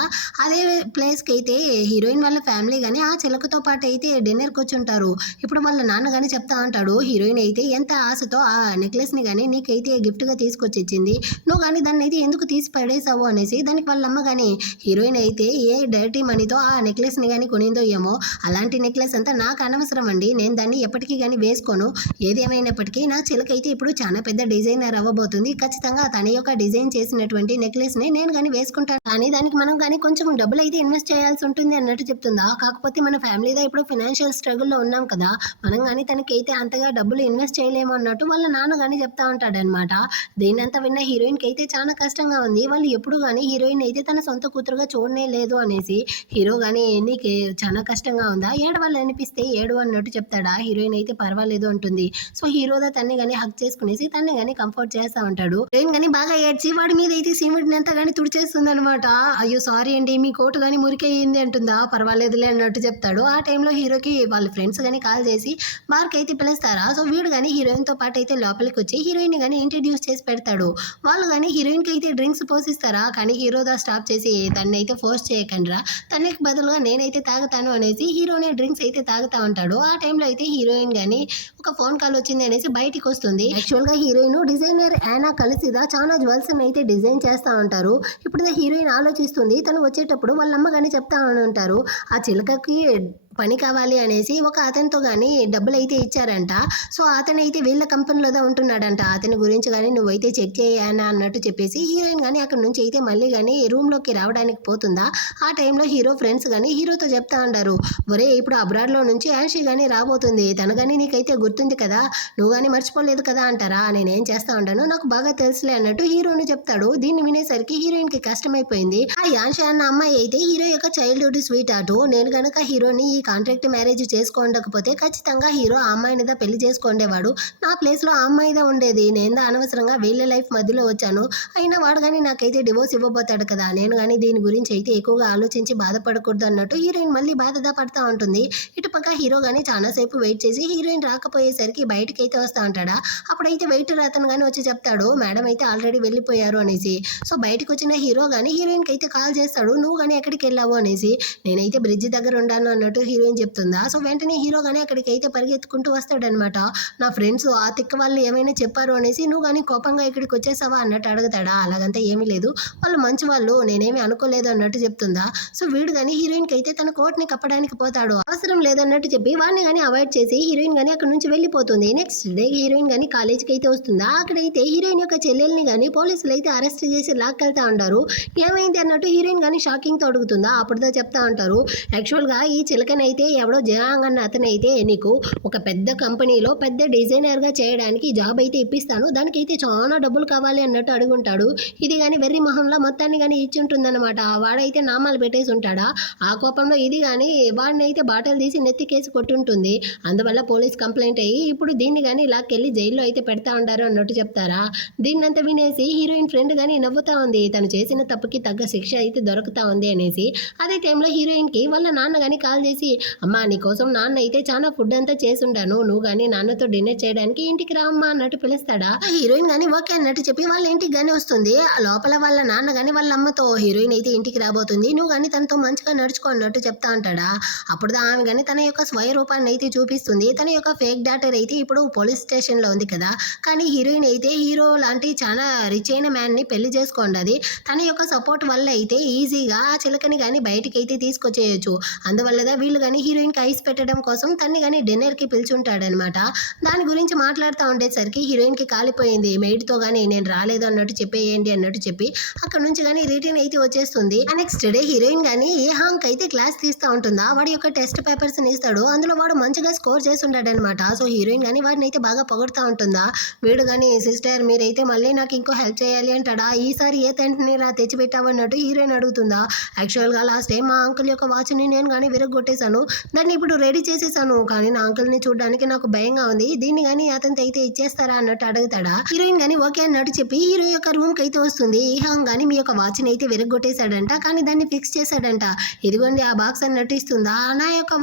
అదే ప్లేస్కి అయితే హీరోయిన్ వాళ్ళ ఫ్యామిలీ కానీ ఆ చిలకతో పాటు అయితే డిన్నర్కి వచ్చి ఉంటారు. ఇప్పుడు వాళ్ళ నాన్న కానీ చెప్తా అంటాడు, హీరోయిన్ అయితే ఎంత ఆశతో ఆ నెక్లెస్ని కానీ నీకైతే గిఫ్ట్గా తీసుకొచ్చి ఇచ్చింది, నువ్వు కానీ దాన్ని అయితే ఎందుకు తీసి పడేసావు అనేసి. దానికి వాళ్ళ అమ్మ కానీ, హీరోయిన్ అయితే ఏ డర్టీ మనీతో ఆ నెక్లెస్ని కానీ కొనిందో ఏమో, అలాంటి నెక్లెస్ అంతా నాకు అనవసరం అండి, నేను దాన్ని ఎప్పటికీ కానీ వేసుకోను, ఏది ఏమైనప్పటికీ నా చిలకైతే ఇప్పుడు చాలా పెద్ద డిజైనర్ అవ్వబోతుంది, ఖచ్చితంగా తన యొక్క డిజైన్ చేసినటువంటి నెక్లెస్ని నేను కానీ వేసుకుంటాను, కానీ దానికి మనం కానీ కొంచెం డబ్బులు అయితే ఇన్వెస్ట్ చేయాల్సి ఉంటుంది అన్నట్టు చెప్తుందా. కాకపోతే మన ఫ్యామిలీలో ఇప్పుడు ఫైనాన్షియల్ స్ట్రగుల్లో ఉన్నాం కదా, మనం కానీ తనకైతే అంతగా డబ్బులు ఇన్వెస్ట్ చేయలేము అన్నట్టు వాళ్ళ నాన్న కానీ చెప్తా ఉంటాడనమాట. దీనంతా విన్న హీరోయిన్కి అయితే చాలా కష్టంగా ఉంది, వాళ్ళు ఎప్పుడు కానీ హీరోయిన్ అయితే తన సొంత కూతురుగా చూడనే లేదు అనేసి. హీరో కానీ నీకు చాలా కష్టంగా ఉందా, ఏడవాళ్ళు అనిపిస్తే ఏడు అన్నట్టు చెప్తాడా. హీరోయిన్ అయితే పర్వాలేదు అంటుంది. సో హీరోదా తన్ని కానీ హక్ చేసుకునేసి తన్ని కానీ కంఫర్ట్ చేస్తా ఉంటాడు. హీరోయిన్ కానీ బాగా ఏడ్చి వాడి మీద అయితే సిమెంట్ని అంతా కానీ తుడిచేస్తుంది అనమాట. అయ్యో సారీ అండి, మీ కోటు కానీ మురికయ్యింది అంటుందా. పర్వాలేదులే అన్నట్టు చెప్తాడు. ఆ టైంలో హీరోకి వాళ్ళ ఫ్రెండ్స్ కానీ కాల్ చేసి బార్కి అయితే పిలుస్తారా. సో వీడు కానీ హీరోయిన్తో పాటు అయితే లోపలికి వచ్చి హీరోయిన్ కానీ ఇంట్రడ్యూస్ చేసి పెడతాడు. వాళ్ళు కానీ హీరోయిన్కి అయితే డ్రింక్స్ పోసిస్తారా, కానీ హీరోదా స్టాప్ చేసి తన్ని అయితే ఫోర్స్ చేయకండిరా, తనకి బదులుగా నేనైతే తాగుతాను అనేసి హీరోనే డ్రింక్స్ అయితే తాగుతా ఉంటాడు. ఆ టైంలో అయితే హీరోయిన్ కానీ ఒక ఫోన్ కాల్ వచ్చింది అనేసి బయటికి వస్తుంది. యాక్చువల్గా హీరోయిన్ డిజైనర్ యానా కలిసిదా చాలా జ్యువెల్స్ అయితే డిజైన్ చేస్తూ ఉంటారు. ఇప్పుడు హీరోయిన్ ఆలోచిస్తుంది, తను వచ్చేటప్పుడు వాళ్ళమ్మ కానీ చెప్తా ఉంటారు, ఆ చిలకకి పని కావాలి అనేసి ఒక అతనితో కానీ డబ్బులు అయితే ఇచ్చారంట. సో అతనైతే వీళ్ళ కంపెనీలోనే ఉంటున్నాడంట, అతని గురించి కానీ నువ్వైతే చెక్ చేయనా అన్నట్టు చెప్పేసి హీరోయిన్ కానీ అక్కడ నుంచి అయితే మళ్ళీ కానీ రూమ్లోకి రావడానికి పోతుందా. ఆ టైంలో హీరో ఫ్రెండ్స్ కానీ హీరోతో చెప్తా ఉంటారు, ఒరే ఇప్పుడు అబ్రాడ్లో నుంచి యాన్షి కానీ రాబోతుంది, తను కానీ నీకైతే గుర్తుంది కదా, నువ్వు కానీ మర్చిపోలేదు కదా అంటారా. నేనేం చేస్తా ఉంటాను, నాకు బాగా తెలుసులే అన్నట్టు హీరోని చెప్తాడు. దీన్ని వినేసరికి హీరోయిన్కి కష్టమైపోయింది. ఆ యాన్షి అన్న అమ్మాయి అయితే హీరో యొక్క చైల్డ్హుడ్ స్వీట్ ఆర్ట్. నేను కనుక హీరోని ఈ కాంట్రాక్ట్ మ్యారేజ్ చేసుకోకపోతే ఖచ్చితంగా హీరో ఆ అమ్మాయినిదా పెళ్లి చేసుకుండేవాడు, నా ప్లేస్లో ఆ అమ్మాయిదా ఉండేది, నేను అనవసరంగా వీళ్ళ లైఫ్ మధ్యలో వచ్చాను, అయినా వాడు కానీ నాకైతే డివోర్స్ ఇవ్వబోతాడు కదా, నేను కానీ దీని గురించి అయితే ఎక్కువగా ఆలోచించి బాధపడకూడదు అన్నట్టు హీరోయిన్ మళ్ళీ బాధ పడతా ఉంటుంది. ఇటుపక్క హీరో కానీ చాలాసేపు వెయిట్ చేసి హీరోయిన్ రాకపోయేసరికి బయటకి అయితే వస్తూ ఉంటాడా. అప్పుడైతే వెయిటర్ అతను కానీ వచ్చి చెప్తాడు, మేడం అయితే ఆల్రెడీ వెళ్ళిపోయారు అనేసి. సో బయటకు వచ్చిన హీరో కానీ హీరోయిన్కి అయితే కాల్ చేస్తాడు, నువ్వు కానీ ఎక్కడికి వెళ్ళావు అనేసి. నేనైతే బ్రిడ్జ్ దగ్గర ఉన్నాను అన్నట్టు హీరోయిన్ చెప్తుందా. సో వెంటనే హీరో కానీ అక్కడికి అయితే పరిగెత్తుకుంటూ వస్తాడనమాట. నా ఫ్రెండ్స్ ఆ తిక్క వాళ్ళు ఏమైనా చెప్పారు అనేసి నువ్వు కానీ కోపంగా ఇక్కడికి వచ్చేసావా అన్నట్టు అడుగుతాడా. అలాగంతా ఏమీ లేదు, వాళ్ళు మంచి వాళ్ళు, నేనేమి అనుకోలేదు అన్నట్టు చెప్తుందా. సో వీడు కానీ హీరోయిన్కి అయితే తన కోట్ని కప్పడానికి పోతాడు, అవసరం లేదన్నట్టు చెప్పి వాడిని కానీ అవాయిడ్ చేసి హీరోయిన్ కానీ అక్కడ నుంచి వెళ్ళిపోతుంది. నెక్స్ట్ డే హీరోయిన్ కానీ కాలేజ్కి అయితే వస్తుందా. అక్కడైతే హీరోయిన్ యొక్క చెల్లెల్ని కానీ పోలీసులు అయితే అరెస్ట్ చేసి లాక్కెళ్తా ఉంటారు. ఏమైంది అన్నట్టు హీరోయిన్ కానీ షాకింగ్తో అడుగుతుందా. అప్పుడుతో చెప్తా ఉంటారు, యాక్చువల్గా ఈ చిలకనైతే ఎవడో జయాంగ్ అన్న అతనైతే నీకు ఒక పెద్ద కంపెనీలో పెద్ద డిజైనర్గా చేయడానికి జాబ్ అయితే ఇప్పిస్తాను, దానికైతే చాలా డబ్బులు కావాలి అన్నట్టు అడుగుంటాడు. ఇది కానీ వెర్రి మొహంలో మొత్తాన్ని కానీ ఇచ్చి ఉంటుందన్నమాట. వాడైతే నామాలు పెట్టేసి ఉంటాడా. ఆ కోపంలో ఇది కానీ వాడిని అయితే బాటలు తీసి నెత్తికేసి కొట్టుంటుంది. అందువల్ల పోలీస్ కంప్లైంట్ అయ్యి ఇప్పుడు దీన్ని కానీ లాక్కెళ్ళి జైల్లో అయితే పెడతా ఉంటారు అన్నట్టు చెప్తారా. దీన్నంతా వినేసి హీరోయిన్ ఫ్రెండ్ కానీ నవ్వుతా ఉంది, తను చేసిన తప్పుకి తగ్గ శిక్ష అయితే దొరుకుతా ఉంది అనేసి. అదే టైంలో హీరోయిన్కి వాళ్ళ నాన్న కానీ కాల్ చేసి చేసి, అమ్మా నీకోసం నాన్న అయితే చాలా ఫుడ్ అంతా చేసుండాను, నువ్వు కానీ నాన్నతో డిన్నర్ చేయడానికి ఇంటికి రా అమ్మా అన్నట్టు పిలుస్తాడా. హీరోయిన్ గానీ ఓకే అన్నట్టు చెప్పి వాళ్ళ ఇంటికి గానీ వస్తుంది. ఆ లోపల వాళ్ళ నాన్న గానీ వాళ్ళ అమ్మతో హీరోయిన్ అయితే ఇంటికి రాబోతుంది, నువ్వు కానీ తనతో మంచిగా నడుచుకో అన్నట్టు చెప్తా అంటాడా. అప్పుడు ఆమె కానీ తన యొక్క స్వయ రూపాన్ని అయితే చూపిస్తుంది. తన యొక్క ఫేక్ డాటర్ అయితే ఇప్పుడు పోలీస్ స్టేషన్ లో ఉంది కదా, కానీ హీరోయిన్ అయితే హీరో లాంటి చాలా రిచ్ అయిన మ్యాన్ ని పెళ్లి చేసుకోండి. తన యొక్క సపోర్ట్ వల్ల అయితే ఈజీగా ఆ చిలకని కానీ బయటికి అయితే తీసుకొచ్చేయచ్చు. అందువల్ల వీళ్ళు కానీ హీరోయిన్కి ఐస్ పెట్టడం కోసం తన్ని కానీ డిన్నర్కి పిలుచుంటాడనమాట. దాని గురించి మాట్లాడుతూ ఉండేసరికి హీరోయిన్కి కాలిపోయింది. మెయిడ్తో కానీ నేను రాలేదు అన్నట్టు చెప్పేయండి అన్నట్టు చెప్పి అక్కడ నుంచి కానీ రిటర్న్ అయితే వచ్చేస్తుంది. నెక్స్ట్ డే హీరోయిన్ కానీ ఏ హాంక్ అయితే క్లాస్ తీస్తూ ఉంటుందా, వాడి యొక్క టెస్ట్ పేపర్స్ ఇస్తాడు. అందులో వాడు మంచిగా స్కోర్ చేసి ఉంటాడనమాట. సో హీరోయిన్ కానీ వాడిని అయితే బాగా పొగుడుతూ ఉంటుందా. వీడు కానీ సిస్టర్ మీరైతే మళ్ళీ నాకు ఇంకో హెల్ప్ చేయాలి అంటాడా. ఈసారి ఏ తండ్రిని రా తెచ్చిపెట్టావు అన్నట్టు హీరోయిన్ అడుగుతుందా. యాక్చువల్గా లాస్ట్ టైం మా అంకుల్ యొక్క వాచ్ని నేను కానీ విరగొట్టేశాను, దాన్ని ఇప్పుడు రెడీ చేసేసాను, కానీ నా అంకుల్ని చూడడానికి నాకు భయంగా ఉంది, దీన్ని కానీ అతనితో అయితే ఇచ్చేస్తారా అన్నట్టు అడుగుతాడా. హీరోయిన్ కానీ ఓకే అన్నట్టు చెప్పి హీరో యొక్క రూమ్కి అయితే వస్తుంది. ఈ హాంగ్ కానీ మీ యొక్క వాచ్ని అయితే విరగొట్టేశాడంట, కానీ దాన్ని ఫిక్స్ చేశాడంట, ఇదిగోండి ఆ బాక్స్ అన్నట్టు ఇస్తుందా. నా యొక్క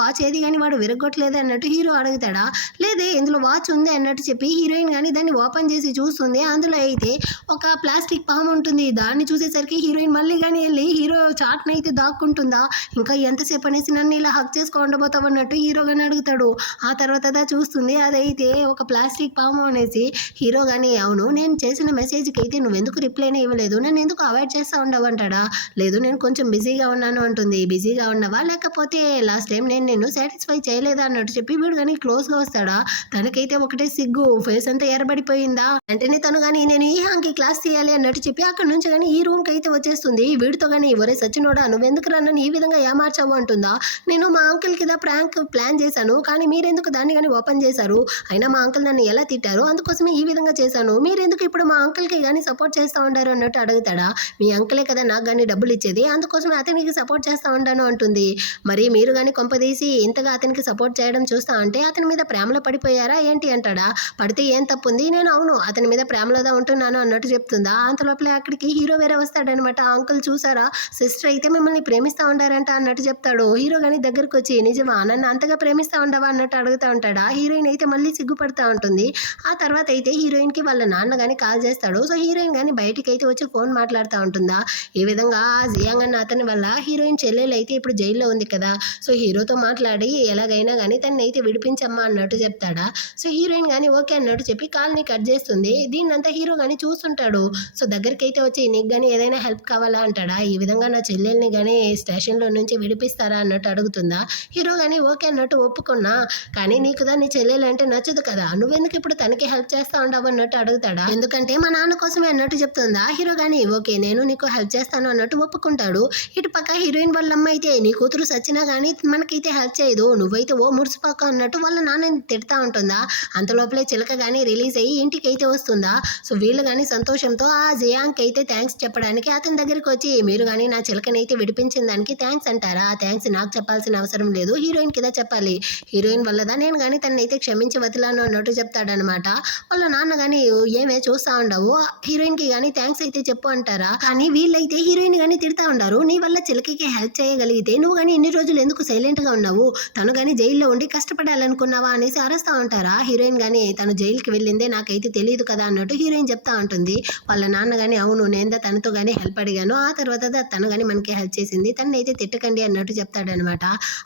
వాచ్ ఏది కానీ వాడు విరగొట్టలేదు అన్నట్టు హీరో అడుగుతాడా. లేదే ఇందులో వాచ్ ఉంది అన్నట్టు చెప్పి హీరోయిన్ కానీ దాన్ని ఓపెన్ చేసి చూస్తుంది. అందులో అయితే ఒక ప్లాస్టిక్ పాము ఉంటుంది. దాన్ని చూసేసరికి హీరోయిన్ మళ్ళీ కానీ వెళ్ళి హీరో చాట్ని అయితే దాక్కుంటుందా. ఇంకా ఎంతసేపు అనేసి నన్ను ఇలా హక్ చేసుకొని ఉండబోతావు అన్నట్టు హీరో కానీ అడుగుతాడు. ఆ తర్వాత చూస్తుంది అదైతే ఒక ప్లాస్టిక్ పాము అనేసి. హీరో కానీ అవును నేను చేసిన మెసేజ్కి అయితే నువ్వెందుకు రిప్లైనే ఇవ్వలేదు, నన్ను ఎందుకు అవాయిడ్ చేస్తూ ఉండవు అంటాడా. లేదు నేను కొంచెం బిజీగా ఉన్నాను అంటుంది. బిజీగా ఉన్నావా లేకపోతే లాస్ట్ టైం నేను నిన్ను సాటిస్ఫై చేయలేదా అన్నట్టు చెప్పి వీడు కానీ క్లోజ్గా వస్తాడా. తనకైతే ఒకటే సిగ్గు, ఫేస్ అంతా ఎర్రబడిపోయిందా. వెంటనే తను కానీ నేను ఈ హాంకి క్లాస్ తీయాలి అన్నట్టు చెప్పి అక్కడ నుంచి కానీ ఈ రూమ్కి అయితే వచ్చేస్తుంది. వీడితో కానీ ఒరే సచ్చినోడా నువ్వెందుకు నన్ను ఈ విధంగా ఏమార్చావు అంటుందా. నేను మా అంకుల్కి ప్రాంక్ ప్లాన్ చేశాను, కానీ మీరెందుకు దాన్ని కానీ ఓపెన్ చేశారు, అయినా మా అంకుల్ నన్ను ఎలా తిట్టారు అందుకోసమే ఈ విధంగా చేశాను, మీరెందుకు ఇప్పుడు మా అంకుల్కి కానీ సపోర్ట్ చేస్తూ ఉంటారు అన్నట్టు అడుగుతాడా. మీ అంకులే కదా నాకు కానీ డబ్బులు ఇచ్చేది, అందుకోసమే అతనికి సపోర్ట్ చేస్తూ ఉంటాను అంటుంది. మరి మీరు కానీ కొంపదీసి ఇంతగా అతనికి సపోర్ట్ చేయడం చూస్తా అంటే అతని మీద ప్రేమలో పడిపోయారా ఏంటి అంటాడా. పడితే ఏం తప్పుంది, నేను అవును అతని మీద ప్రేమలోదా ఉంటున్నాను అన్నట్టు చెప్తుందా. అంతలోపలే అక్కడికి హీరో వేరే వస్తాడనమాట. అంకుల్ చూసారా సిస్టర్ అయితే మిమ్మల్ని ప్రేమిస్తూ ఉంటారంట అన్నట్టు చెప్తాడు. హీరో కానీ దగ్గరకు వచ్చి నిజమా నన్ను అంతగా ప్రేమిస్తూ ఉండవా అన్నట్టు అడుగుతూ ఉంటాడా. హీరోయిన్ అయితే మళ్ళీ సిగ్గుపడుతూ ఉంటుంది. ఆ తర్వాత అయితే హీరోయిన్కి వాళ్ళ నాన్న కానీ కాల్ చేస్తాడు. సో హీరోయిన్ కానీ బయటికి అయితే వచ్చి ఫోన్ మాట్లాడుతూ ఉంటుందా. ఈ విధంగా జియాంగ్ అన్న అతని వల్ల హీరోయిన్ చెల్లెలు అయితే ఇప్పుడు జైల్లో ఉంది కదా, సో హీరోతో మాట్లాడి ఎలాగైనా కానీ తనని అయితే విడిపించమ్మా అన్నట్టు చెప్తాడా. సో హీరోయిన్ కానీ ఓకే అన్నట్టు చెప్పి కాల్ని కట్ చేస్తుంది. దీన్నంతా హీరో కానీ చూస్తుంటాడు. సో దగ్గరికి అయితే వచ్చి నీకు కానీ ఏదైనా హెల్ప్ కావాలా అంటాడా. ఈ విధంగా నా చెల్లెల్ని కానీ స్టేషన్లో నుంచి విడిపిస్తారా అన్నట్టు అడుగుతుందా. హీరో కానీ ఓకే అన్నట్టు ఒప్పుకున్నా, కానీ నీకు దాన్ని చెల్లెలు అంటే నచ్చదు కదా, నువ్వెందుకు ఇప్పుడు తనకి హెల్ప్ చేస్తా ఉండవు అన్నట్టు అడుగుతాడా. ఎందుకంటే మా నాన్న కోసమే అన్నట్టు చెప్తుందా. హీరో కానీ ఓకే నేను నీకు హెల్ప్ చేస్తాను అన్నట్టు ఒప్పుకుంటాడు. ఇటు పక్క హీరోయిన్ వాళ్ళ అమ్మ అయితే నీ కూతురు సచ్చినా కానీ మనకైతే హెల్ప్ చేయదు, నువ్వైతే ఓ మురిసిపోక అన్నట్టు వాళ్ళ నాన్నని తిడతా ఉంటుందా. అంతలోపలే చిలక కానీ రిలీజ్ అయ్యి ఇంటికి అయితే వస్తుందా. సో వీళ్ళు కానీ సంతోషంతో ఆ జియాంగ్కి అయితే థ్యాంక్స్ చెప్పడానికి అతని దగ్గరికి వచ్చి మీరు కానీ నా చిలకని అయితే విడిపించిన దానికి థ్యాంక్స్ అంటారా. ఆ థ్యాంక్స్ నాకు చెప్పాల్సిన అవసరం లేదు, హీరోయిన్ కింద చెప్పాలి, హీరోయిన్ వల్లదా నేను కానీ తనని అయితే క్షమించి వదిలాను అన్నట్టు చెప్తాడనమాట. వాళ్ళ నాన్న కానీ ఏమే చూస్తా ఉండవు, హీరోయిన్కి కానీ థ్యాంక్స్ అయితే చెప్పు అంటారా. కానీ వీళ్ళైతే హీరోయిన్ కానీ తిడతా ఉండారు. నీ వల్ల చిలకకి హెల్ప్ చేయగలిగితే నువ్వు కానీ ఇన్ని రోజులు ఎందుకు సైలెంట్గా ఉన్నావు, తను కానీ జైల్లో ఉండి కష్టపడాలనుకున్నావా అనేసి అరుస్తూ ఉంటారా. హీరోయిన్ కానీ తను జైలుకి వెళ్ళిందే నాకైతే తెలియదు కదా అన్నట్టు హీరోయిన్ చెప్తా ఉంటుంది. వాళ్ళ నాన్న కానీ అవును నేను తనతో కానీ హెల్ప్ అడిగాను, ఆ తర్వాత తను కానీ మనకి హెల్ప్ చేసింది, తను అయితే తిట్టకండి అన్నట్టు చెప్తాడనమాట.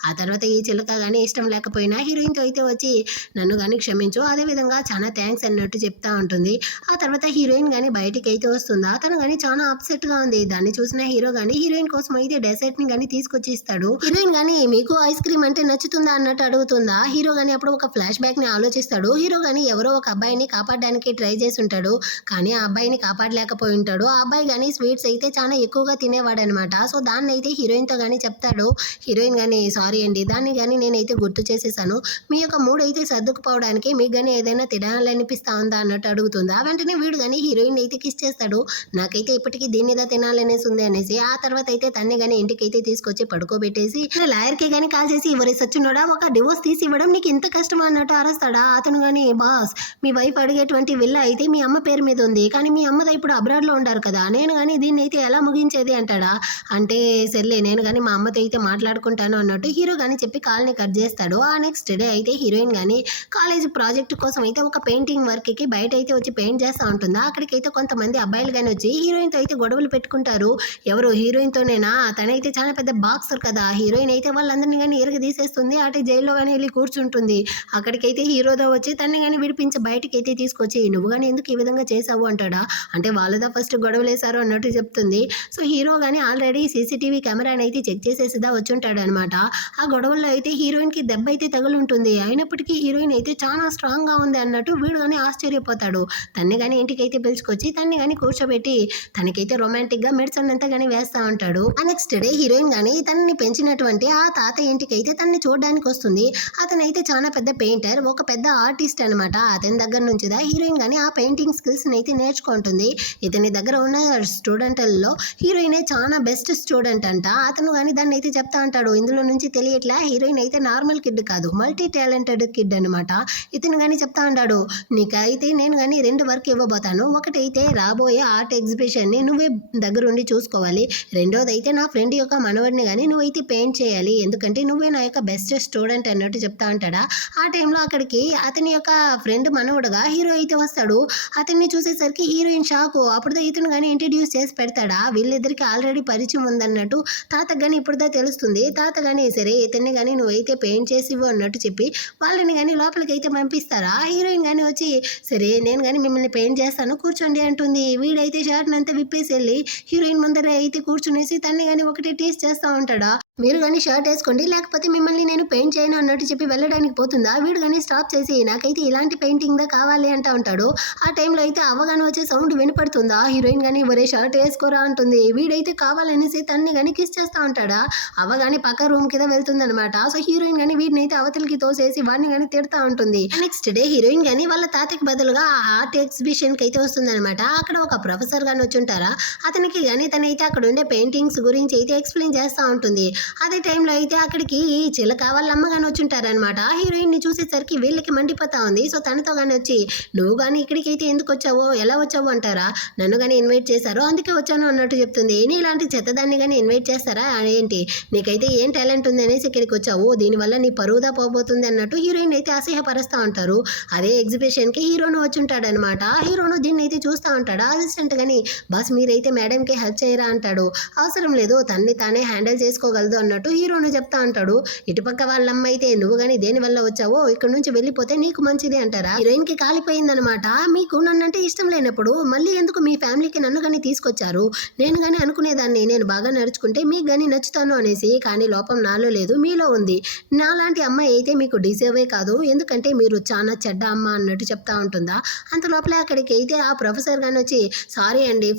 ఆ తర్వాత ఈ చిలక కానీ ఇష్టం లేకపోయినా హీరోయిన్తో అయితే వచ్చి నన్ను కానీ క్షమించు, అదేవిధంగా చాలా థ్యాంక్స్ అన్నట్టు చెప్తా ఉంటుంది. ఆ తర్వాత హీరోయిన్ కానీ బయటికి అయితే వస్తుందా. తను కానీ చాలా అప్సెట్గా ఉంది. దాన్ని చూసిన హీరో కానీ హీరోయిన్ కోసం అయితే డెసర్ట్ని కానీ తీసుకొచ్చి ఇస్తాడు. హీరోయిన్ కానీ మీకు ఐస్ క్రీమ్ అంటే నచ్చుతుందా అన్నట్టు అడుగుతుందా. హీరో కానీ అప్పుడు ఒక ఫ్లాష్ బ్యాక్ని ఆలోచిస్తాడు. హీరో కానీ ఎవరో ఒక అబ్బాయిని కాపాడడానికి ట్రై చేసి ఉంటాడు, కానీ ఆ అబ్బాయిని కాపాడలేకపోయి ఉంటాడు. ఆ అబ్బాయి కానీ స్వీట్స్ అయితే చాలా ఎక్కువగా తినేవాడు అనమాట. సో దాన్ని అయితే హీరోయిన్తో కానీ చెప్తాడు. హీరోయిన్ కానీ సారీ అండి దాన్ని కానీ నేనైతే గుర్తు చేసేసాను, మీ యొక్క మూడ్ అయితే సర్దుకుపోవడానికి మీకు కానీ ఏదైనా తినాలనిపిస్తా ఉందా అన్నట్టు అడుగుతుందా. వెంటనే వీడు కానీ హీరోయిన్ అయితే కిస్ చేస్తాడు. నాకైతే ఇప్పటికీ దీనిదా తినాలనేసి ఉంది అనేసి. ఆ తర్వాత అయితే తన్ని కానీ ఇంటికి అయితే తీసుకొచ్చి పడుకోబెట్టేసి లాయర్కి కానీ కాల్ చేసి ఎవరి సచ్చినోడా ఒక డివోర్స్ తీసి ఇవ్వడం నీకు ఇంత కష్టమా అన్నట్టు అరుస్తాడా. అతను కానీ బాస్ మీ వైఫ్ అడిగేటువంటి విల్ల అయితే మీ అమ్మ పేరు మీద ఉంది, కానీ మీ అమ్మదా ఇప్పుడు అబ్రాడ్లో ఉంటారు కదా, నేను కానీ దీన్ని అయితే ఎలా ముగించేది అంటాడా. అంటే సర్లే నేను కానీ మా అమ్మతో అయితే మాట్లాడుకుంటాను అన్నట్టు హీరో కానీ చెప్పి కాల్ని కట్ చేస్తాడు. ఆ నెక్స్ట్ డే అయితే హీరోయిన్ కానీ కాలేజ్ ప్రాజెక్ట్ కోసం అయితే ఒక పెయింటింగ్ వర్క్కి బయట అయితే వచ్చి పెయింట్ చేస్తూ ఉంటుందా. అక్కడికైతే కొంతమంది అబ్బాయిలు కానీ వచ్చి హీరోయిన్తో అయితే గొడవలు పెట్టుకుంటారు. ఎవరు హీరోయిన్తోనేనా? తనైతే చాలా పెద్ద బాక్సర్ కదా. హీరోయిన్ అయితే వాళ్ళందరినీ కానీ తీసేస్తుంది. అటు జైల్లో కానీ వెళ్ళి కూర్చుంటుంది. అక్కడికైతే హీరోతో వచ్చి తన్ని కానీ విడిపించి బయటకి అయితే తీసుకొచ్చి నువ్వు కానీ ఎందుకు ఈ విధంగా చేసావు అంటాడా. అంటే వాళ్ళదా ఫస్ట్ గొడవలేశారు అన్నట్టు చెప్తుంది. సో హీరో కానీ ఆల్రెడీ సీసీటీవీ కెమెరాని అయితే చెక్ చేసేసిదా వచ్చుంటాడు అనమాట. ఆ గొడవల్లో అయితే హీరోయిన్కి దెబ్బ అయితే తగులుంటుంది. అయినప్పటికీ హీరోయిన్ అయితే చాలా స్ట్రాంగ్గా ఉంది అన్నట్టు వీడు కానీ ఆశ్చర్యపోతాడు. తన్ని కానీ ఇంటికైతే పిలుచుకొచ్చి తన్ని కానీ కూర్చోబెట్టి తనకైతే రొమాంటిక్గా మెడిసిన్ అంతా కానీ వేస్తూ ఉంటాడు. ఆ నెక్స్ట్ డే హీరోయిన్ కానీ తనని పెంచినటువంటి ఆ తాత ఇంటికైతే తనని చూడడానికి వస్తుంది. అతనైతే చాలా పెద్ద పెయింటర్, ఒక పెద్ద ఆర్టిస్ట్ అనమాట. అతని దగ్గర నుంచి హీరోయిన్ కానీ ఆ పెయింటింగ్ స్కిల్స్ అయితే నేర్చుకుంటుంది. ఇతని దగ్గర ఉన్న స్టూడెంట్లలో హీరోయినే చాలా బెస్ట్ స్టూడెంట్ అంట. అతను కానీ దాన్ని అయితే చెప్తా అంటాడు. ఇందులో నుంచి తెలియట్లా హీరోయిన్ అయితే నార్మల్ కిడ్ కాదు, మల్టీ టాలెంటెడ్ కిడ్ అనమాట. ఇతను కానీ చెప్తా ఉంటాడు, నీకైతే నేను కానీ 2 వర్క్ ఇవ్వబోతాను. ఒకటైతే రాబోయే ఆర్ట్ ఎగ్జిబిషన్ని నువ్వే దగ్గరుండి చూసుకోవాలి. రెండోది అయితే నా ఫ్రెండ్ యొక్క మనవడిని కానీ నువ్వైతే పెయింట్ చేయాలి. ఎందుకంటే నువ్వే నా యొక్క బెస్ట్ స్టూడెంట్ అన్నట్టు చెప్తా ఉంటాడా. ఆ టైంలో అక్కడికి అతని యొక్క ఫ్రెండ్ మనవడుగా హీరో అయితే వస్తాడు. అతన్ని చూసేసరికి హీరోయిన్ షాకు. అప్పుడుదా ఇతను కానీ ఇంట్రడ్యూస్ చేసి పెడతాడా. వీళ్ళిద్దరికి ఆల్రెడీ పరిచయం ఉందన్నట్టు తాతకు కానీ ఇప్పుడుదా తెలుస్తుంది. తాత కానీ సరే ఇతన్ని కానీ నువ్వైతే పెయింట్ చేసివ్వు అన్నట్టు చెప్పి వాళ్ళని కానీ లోపలికి అయితే పంపిస్తారా. హీరోయిన్ కానీ వచ్చి సరే నేను కానీ మిమ్మల్ని పెయింట్ చేస్తాను కూర్చోండి అంటుంది. వీడైతే షర్ట్ని అంతా విప్పేసి వెళ్ళి హీరోయిన్ ముందర అయితే కూర్చునేసి తన్ని కానీ ఒకటి టీస్ చేస్తూ ఉంటాడా. మీరు కానీ షర్ట్ వేసుకోండి లేకపోతే మిమ్మల్ని నేను పెయింట్ చేయను అన్నట్టు చెప్పి వెళ్ళడానికి పోతుందా. వీడు కానీ స్టాప్ చేసి నాకైతే ఇలాంటి పెయింటింగ్ దా కావాలి అంటా ఉంటాడు. ఆ టైంలో అయితే అవ్వగానే వచ్చే సౌండ్ వినపడుతుందా. హీరోయిన్ కానీ ఒరే షర్ట్ వేసుకోరా అంటుంది. వీడైతే కావాలనేసి తన్ని కానీ కిస్ చేస్తూ ఉంటాడా. అవ్వగానే పక్క రూమ్ కింద వెళ్తుంది అనమాట. సో హీరోయిన్ కానీ వీడిని అయితే అవతలికి తోసేసి వాడిని కానీ తిడతా ఉంటుంది. నెక్స్ట్ డే హీరోయిన్ కానీ వాళ్ళ తాతకి బదులుగా ఆ ఆర్ట్ ఎగ్జిబిషన్కి అయితే వస్తుంది అనమాట. అక్కడ ఒక ప్రొఫెసర్ కానీ వచ్చి ఉంటారా. అతనికి కానీ తనైతే అక్కడ ఉండే పెయింటింగ్స్ గురించి అయితే ఎక్స్ప్లెయిన్ చేస్తూ ఉంటుంది. అదే టైంలో అయితే అక్కడికి ఈ చిలక వాళ్ళ అమ్మ కానీ వచ్చి ఉంటారనమాట. హీరోయిన్ని చూసేసరికి వీళ్ళకి మండిపోతా ఉంది. సో తనతో కానీ వచ్చి నువ్వు కానీ ఇక్కడికి అయితే ఎందుకు వచ్చావో ఎలా వచ్చావు అంటారా. నన్ను కానీ ఇన్వైట్ చేశారు అందుకే వచ్చాను అన్నట్టు చెప్తుంది. నేను ఇలాంటి చెత్తదాన్ని కానీ ఇన్వైట్ చేస్తారా ఏంటి, నీకైతే ఏం టాలెంట్ ఉంది అనేసి ఇక్కడికి వచ్చావు, దీనివల్ల నీ పరువుదా పోబోతుంది అన్నట్టు హీరోయిన్ అయితే అసహ్యపరుస్తూ ఉంటారు. అదే ఎగ్జిబిషన్కి హీరోను వచ్చి ఉంటాడనమాట. హీరోను దీన్ని అయితే చూస్తూ ఉంటాడు. అసిస్టెంట్ కానీ బస్ మీరైతే మేడంకి హెల్ప్ చేయరా అంటాడు. అవసరం లేదు తన్ని తానే హ్యాండిల్ చేసుకోగలదు అన్నట్టు హీరోను చెప్తా అంటాడు. ఇటుపక్క వాళ్ళమ్మ అయితే నువ్వు కానీ దేని వల్ల వచ్చావో ఇక్కడ నుంచి వెళ్ళిపోతే నీకు మంచిది అంటారా. హీరోయిన్ కి కాలిపోయిందనమాట. మీకు నన్నంటే ఇష్టం లేనప్పుడు మళ్ళీ ఎందుకు మీ ఫ్యామిలీకి నన్ను కానీ తీసుకొచ్చారు. నేను కానీ అనుకునేదాన్ని నేను బాగా నడుచుకుంటే మీకు కానీ నచ్చుతాను అనేసి, కానీ లోపం నాలో లేదు మీలో ఉంది. నాలాంటి అమ్మాయి అయితే మీకు డిజర్వే కాదు, ఎందుకంటే మీరు చాలా చెడ్డ అమ్మ అన్నట్టు చెప్తా ఉంటుందా. అంత లోపలే అక్కడికి అయితే ఆ ప్రొఫెసర్ గాని వచ్చి సారీ అండి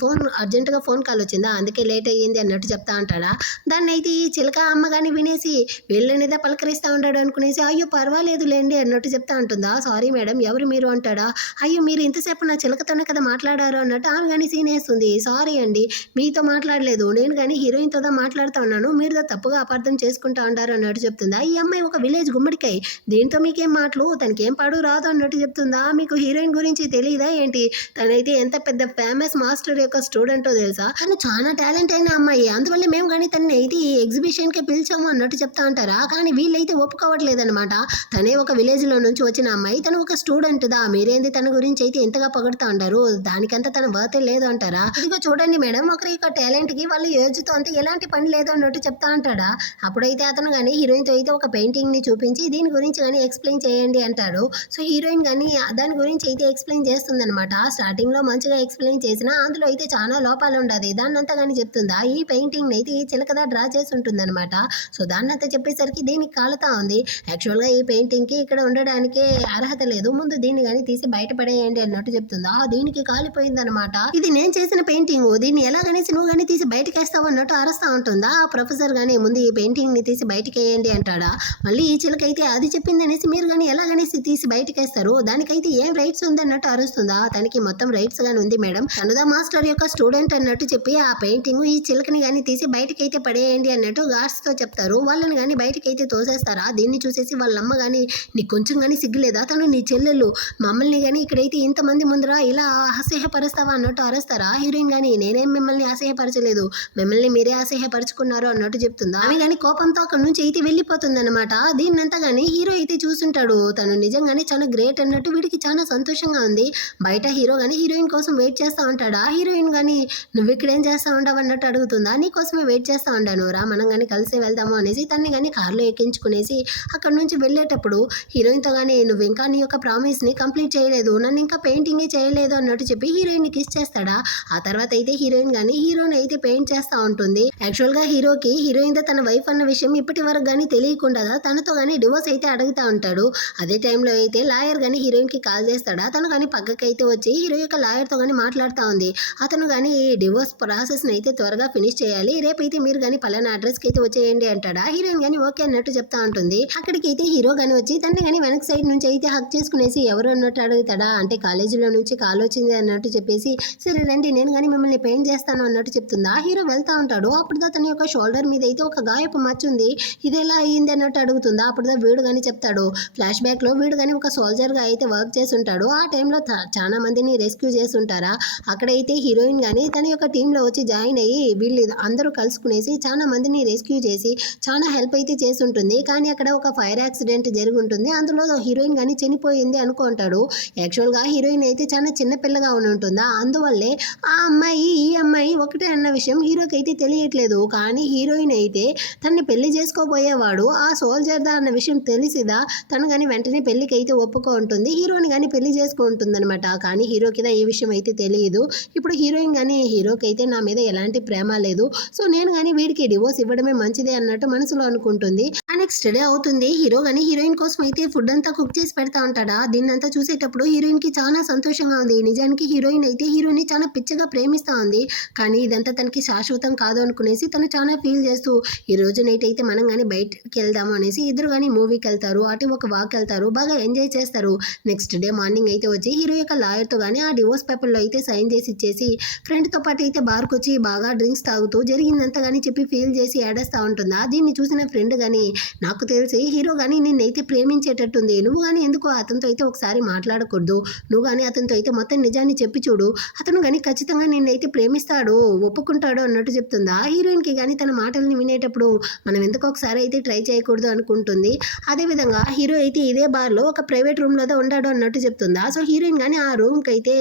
అర్జెంటుగా ఫోన్ కాల్ వచ్చిందా అందుకే లేట్ అయ్యింది అన్నట్టు చెప్తా అంటాడా. దాన్ని అయితే ఈ చిలక అమ్మ కానీ వినేసి వీళ్ళనిదా పలకరిస్తూ ఉంటాడు అనుకునేసి అయ్యో పర్వాలేదు లేండి అన్నట్టు చెప్తా ఉంటుందా. సారీ మేడం ఎవరు మీరు అంటాడా. అయ్యో మీరు ఇంతసేపు నా చిలకతోనే కదా మాట్లాడారు అన్నట్టు ఆమె కానీ సీన్ వేస్తుంది. సారీ అండి మీతో మాట్లాడలేదు, నేను కానీ హీరోయిన్తో మాట్లాడుతూ ఉన్నాను, మీరు తప్పుగా అపార్థం చేసుకుంటా ఉంటారు అన్నట్టు చెప్తుందా. ఈ అమ్మాయి ఒక విలేజ్ గుమ్మడికాయ, దీంతో మీకేం మాటలు, తనకేం పాడు రాదు అన్నట్టు చెప్తుందా. మీకు హీరోయిన్ గురించి తెలియదా ఏంటి, తనైతే ఎంత పెద్ద ఫేమస్ మాస్టర్ యొక్క స్టూడెంటో తెలుసా, తను చాలా టాలెంట్ అయిన అమ్మాయి, అందువల్ల మేము కానీ తనని అయితే ఈ ఎగ్జిబిషన్కి పిలిచాము అన్నట్టు చెప్తా అంటారా. కానీ వీళ్ళైతే ఒప్పుకోవట్లేదనమాట. తనే ఒక విలేజ్లో నుంచి వచ్చిన అమ్మాయి, తను ఒక స్టూడెంట్ దా, మీరేంది తన గురించి అయితే ఎంతగా పొగడుతూ అంటారు, దానికంతా తన వర్తే లేదు అంటారా. ఇదిగో చూడండి మేడం ఒకరి యొక్క టాలెంట్కి వాళ్ళ ఏజ్తో అంతా ఎలాంటి పని లేదు అన్నట్టు చెప్తా అంటాడా. అప్పుడైతే అతను కానీ హీరోయిన్తో అయితే ఒక పెయింటింగ్ని చూపించి దీని గురించి కానీ ఎక్స్ప్లెయిన్ చేయండి అంటాడు. సో హీరోయిన్ కానీ దాని గురించి అయితే ఎక్స్ప్లెయిన్ చేస్తుందనమాట. స్టార్టింగ్లో మంచిగా ఎక్స్ప్లెయిన్ చేసినా అందులో అయితే చాలా లోపాలు ఉండదు, దాన్నంతా కానీ చెప్తుందా. ఈ పెయింటింగ్ని అయితే ఈ చిలకదా డ్రా చేసి ఉంటుందన్నమాట. సో దాన్నంతా చెప్పేసరికి దీనికి కాలుతా ఉంది. యాక్చువల్గా ఈ పెయింటింగ్కి ఇక్కడ ఉండడానికే అర్హత లేదు, ముందు దీన్ని కానీ తీసి బయటపడేయండి అన్నట్టు చెప్తుందా. దీనికి కాలిపోయిందనమాట. ఇది నేను చేసిన పెయింటింగ్, దీన్ని ఎలాగనేసి నువ్వు కానీ తీసి బయటకేస్తావు అన్నట్టు అరుస్తూ ఉంటుందా. ఆ ప్రొఫెసర్ కానీ ముందు ఈ పెయింటింగ్ని తీసి బయటకేయండి అంటాడా. మళ్ళీ ఈ చిలకైతే అది చెప్పింది అనేసి మీరు కానీ ఎలాగనేసి తీసి బయటకేస్తారు, దానికైతే ఏం రైట్స్ ఉంది అన్నట్టు అరుస్తుందా. తనకి మొత్తం రైట్స్ గానీ ఉంది మేడం, తనుదా మాస్టర్ యొక్క స్టూడెంట్ అన్నట్టు చెప్పి ఆ పెయింటింగ్ ఈ చిలకని కానీ తీసి బయటకైతే పడేయండి అన్నట్టు గార్డ్స్తో చెప్తారు. వాళ్ళని కానీ బయటకి అయితే తోసేస్తారా. దీన్ని చూసేసి వాళ్ళ అమ్మ కానీ నీకు కొంచెం కానీ సిగ్గులేదా, తను నీ చెల్లెలు, మమ్మల్ని కానీ ఇక్కడైతే ఇంతమంది ముందర ఇలా అసహ్యపరుస్తావా అన్నట్టు అరుస్తారా. హీరోయిన్ కానీ నేనేం మిమ్మల్ని అసహ్యపరచలేదు, మిమ్మల్ని మీరే అసహ్యపరుచుకున్నారు అన్నట్టు చెప్తుందా. ఆమె కానీ కోపంతో అక్కడ నుంచి అయితే వెళ్ళిపోతుంది అనమాట. దీన్నంతా కానీ హీరో అయితే చూసుంటాడు. తను నిజంగానే చాలా గ్రేట్ అన్నట్టు వీడికి చాలా సంతోషంగా ఉంది. బయట హీరో కానీ హీరోయిన్ కోసం వెయిట్ చేస్తూ ఉంటాడా. హీరోయిన్ కానీ నువ్వు ఇక్కడ ఏం చేస్తూ ఉంటావు అన్నట్టు అడుగుతుందా. నీకోసమే వెయిట్ చేస్తూ ఉంటాను రా, మనం కానీ కలిసి వెళ్దాము అనేసి తన్ని కానీ కార్లో ఎక్కించుకునేసి అక్కడ నుంచి వెళ్ళేటప్పుడు హీరోయిన్తో కానీ నువ్వు ఇంకా నీ యొక్క ప్రామిస్ని కంప్లీట్ చేయలేదు, నన్ను ఇంకా పెయింటింగే చేయలేదు అన్నట్టు చెప్పి హీరోయిన్ని కిస్ చేస్తాడా. ఆ తర్వాత అయితే హీరోయిన్ కానీ హీరోని అయితే పెయింట్ చేస్తూ ఉంటుంది. యాక్చువల్గా హీరోకి హీరోయిన్ తన వైఫ్ అన్న విషయం ఇప్పటి వరకు కానీ తెలియకుండా తనతో కానీ డివోర్స్ అయితే అడుగుతూ ఉంటాడు. అదే టైంలో అయితే లాయర్ కానీ హీరోయిన్కి కాల్ చేస్తాడా. తను కానీ పక్కకి అయితే వచ్చి హీరో యొక్క లాయర్తో కానీ మాట్లాడుతూ ఉంది. అతను కానీ ఈ డివోర్స్ ప్రాసెస్ని అయితే త్వరగా ఫినిష్ చేయాలి, రేపైతే మీరు కానీ పలానా అడ్రస్కి అయితే వచ్చేయండి అంటాడా. హీరోయిన్ కానీ ఓకే అన్నట్టు చెప్తా ఉంటుంది. అక్కడికి అయితే హీరో కానీ వచ్చి తన్ని కానీ వెనక్ సైడ్ నుంచి అయితే హక్ చేసుకునేసి ఎవరు అన్నట్టు అడుగుతాడా. అంటే కాలేజీలో నుంచి కాల్ వచ్చింది అన్నట్టు చెప్పేసి సరే రండి నేను కానీ మిమ్మల్ని పెయింట్ చేస్తాను అన్నట్టు చెప్తుందా. హీరో వెళ్తా ఉంటాడు. అప్పుడు తన యొక్క షోల్డర్ మీద అయితే ఒక గాయపు మచ్చ ఉంది, ఇది ఎలా అయ్యింది అన్నట్టు అడుగుతుందా. అప్పుడు వీడు కానీ చెప్తాడు. ఫ్లాష్ బ్యాక్ లో వీడు కానీ ఒక సోల్జర్ గా అయితే వర్క్ చేసి ఉంటాడు. ఆ టైంలో చాలా మందిని రెస్క్యూ చేసి ఉంటారా. అక్కడైతే హీరోయిన్ కానీ తన యొక్క టీంలో వచ్చి జాయిన్ అయ్యి వీళ్ళు అందరూ కలుసుకునేసి చాలా మందిని రెస్క్యూ చేసి చాలా హెల్ప్ అయితే చేసి ఉంటుంది. కానీ అక్కడ ఒక ఫైర్ యాక్సిడెంట్ జరిగి ఉంటుంది. అందులో హీరోయిన్ కానీ చనిపోయింది అనుకుంటాడు. యాక్చువల్గా హీరోయిన్ అయితే చాలా చిన్న పిల్లగా ఉంటుందా, అందువల్లే ఆ అమ్మాయి ఈ అమ్మాయి ఒకటే అన్న విషయం హీరోకి అయితే తెలియట్లేదు. కానీ హీరోయిన్ అయితే తనని పెళ్లి చేసుకోబోయేవాడు ఆ సోల్జర్దా అన్న విషయం తెలిసిదా తను కానీ వెంటనే పెళ్లికి అయితే ఒప్పుకో ఉంటుంది. హీరోని కానీ పెళ్లి చేసుకుంటుంది అనమాట. కానీ హీరోకి ఈ విషయం అయితే తెలియదు. ఇప్పుడు హీరోయిన్ కానీ హీరోకి అయితే నా మీద ఎలాంటి ప్రేమ లేదు, సో నేను కానీ వీడికి డివోర్స్ ఇవ్వడమే మంచిదే అన్నట్టు మనసులో అనుకుంటుంది. ఆ నెక్స్ట్ డే అవుతుంది. హీరో కానీ హీరోయిన్ కోసం అయితే ఫుడ్ అంతా కుక్ చేసి పెడతా ఉంటాడా. దీన్నంతా చూసేటప్పుడు హీరోయిన్ కి చాలా సంతోషంగా ఉంది. నిజానికి హీరోయిన్ అయితే హీరోని చాలా పిచ్చగా ప్రేమిస్తా ఉంది. కానీ ఇదంతా తనకి శాశ్వతం కాదు అనుకునేసి తను చాలా ఫీల్ చేస్తూ ఈ రోజు నైట్ అయితే మనం కానీ బయటకి వెళ్దాము అనేసి ఇద్దరు కానీ మూవీకి వెళ్తారు. అటు ఒక వాక్ వెళ్తారు, బాగా ఎంజాయ్ చేస్తారు. నెక్స్ట్ డే మార్నింగ్ అయితే వచ్చి హీరో యొక్క లాయర్తో కానీ ఆ డివోర్స్ పేపర్లో అయితే సైన్ చేసి ఇచ్చేసి ఫ్రెండ్తో పాటు అయితే బార్కి వచ్చి బాగా డ్రింక్స్ తాగుతూ జరిగిందంతా కానీ చెప్పి ఫీల్ చేసి ఏడేస్తూ ఉంటుందా. దీన్ని చూసిన ఫ్రెండ్ కానీ నాకు తెలిసి హీరో కానీ నిన్నైతే ప్రేమించేటట్టుంది, నువ్వు కానీ ఎందుకు అతనితో అయితే ఒకసారి మాట్లాడకూడదు, నువ్వు కానీ అతనితో అయితే మొత్తం నిజాన్ని చెప్పి చూడు, అతను కానీ ఖచ్చితంగా నిన్నైతే ప్రేమిస్తాడు, ఒప్పుకుంటాడు అన్నట్టు చెప్తుందా. హీరోయిన్కి కానీ తన మాటల్ని వినేటప్పుడు మనం ఎందుకు ఒకసారి అయితే ట్రై చేయకూడదు అనుకుంటుంది. అదేవిధంగా హీరో అయితే ఇదే బార్లో ఒక ప్రైవేట్ రూమ్లో ఉంటాడు అన్నట్టు చెప్తుందా. సో హీరోయిన్ కానీ ఆ రూమ్కి అయితే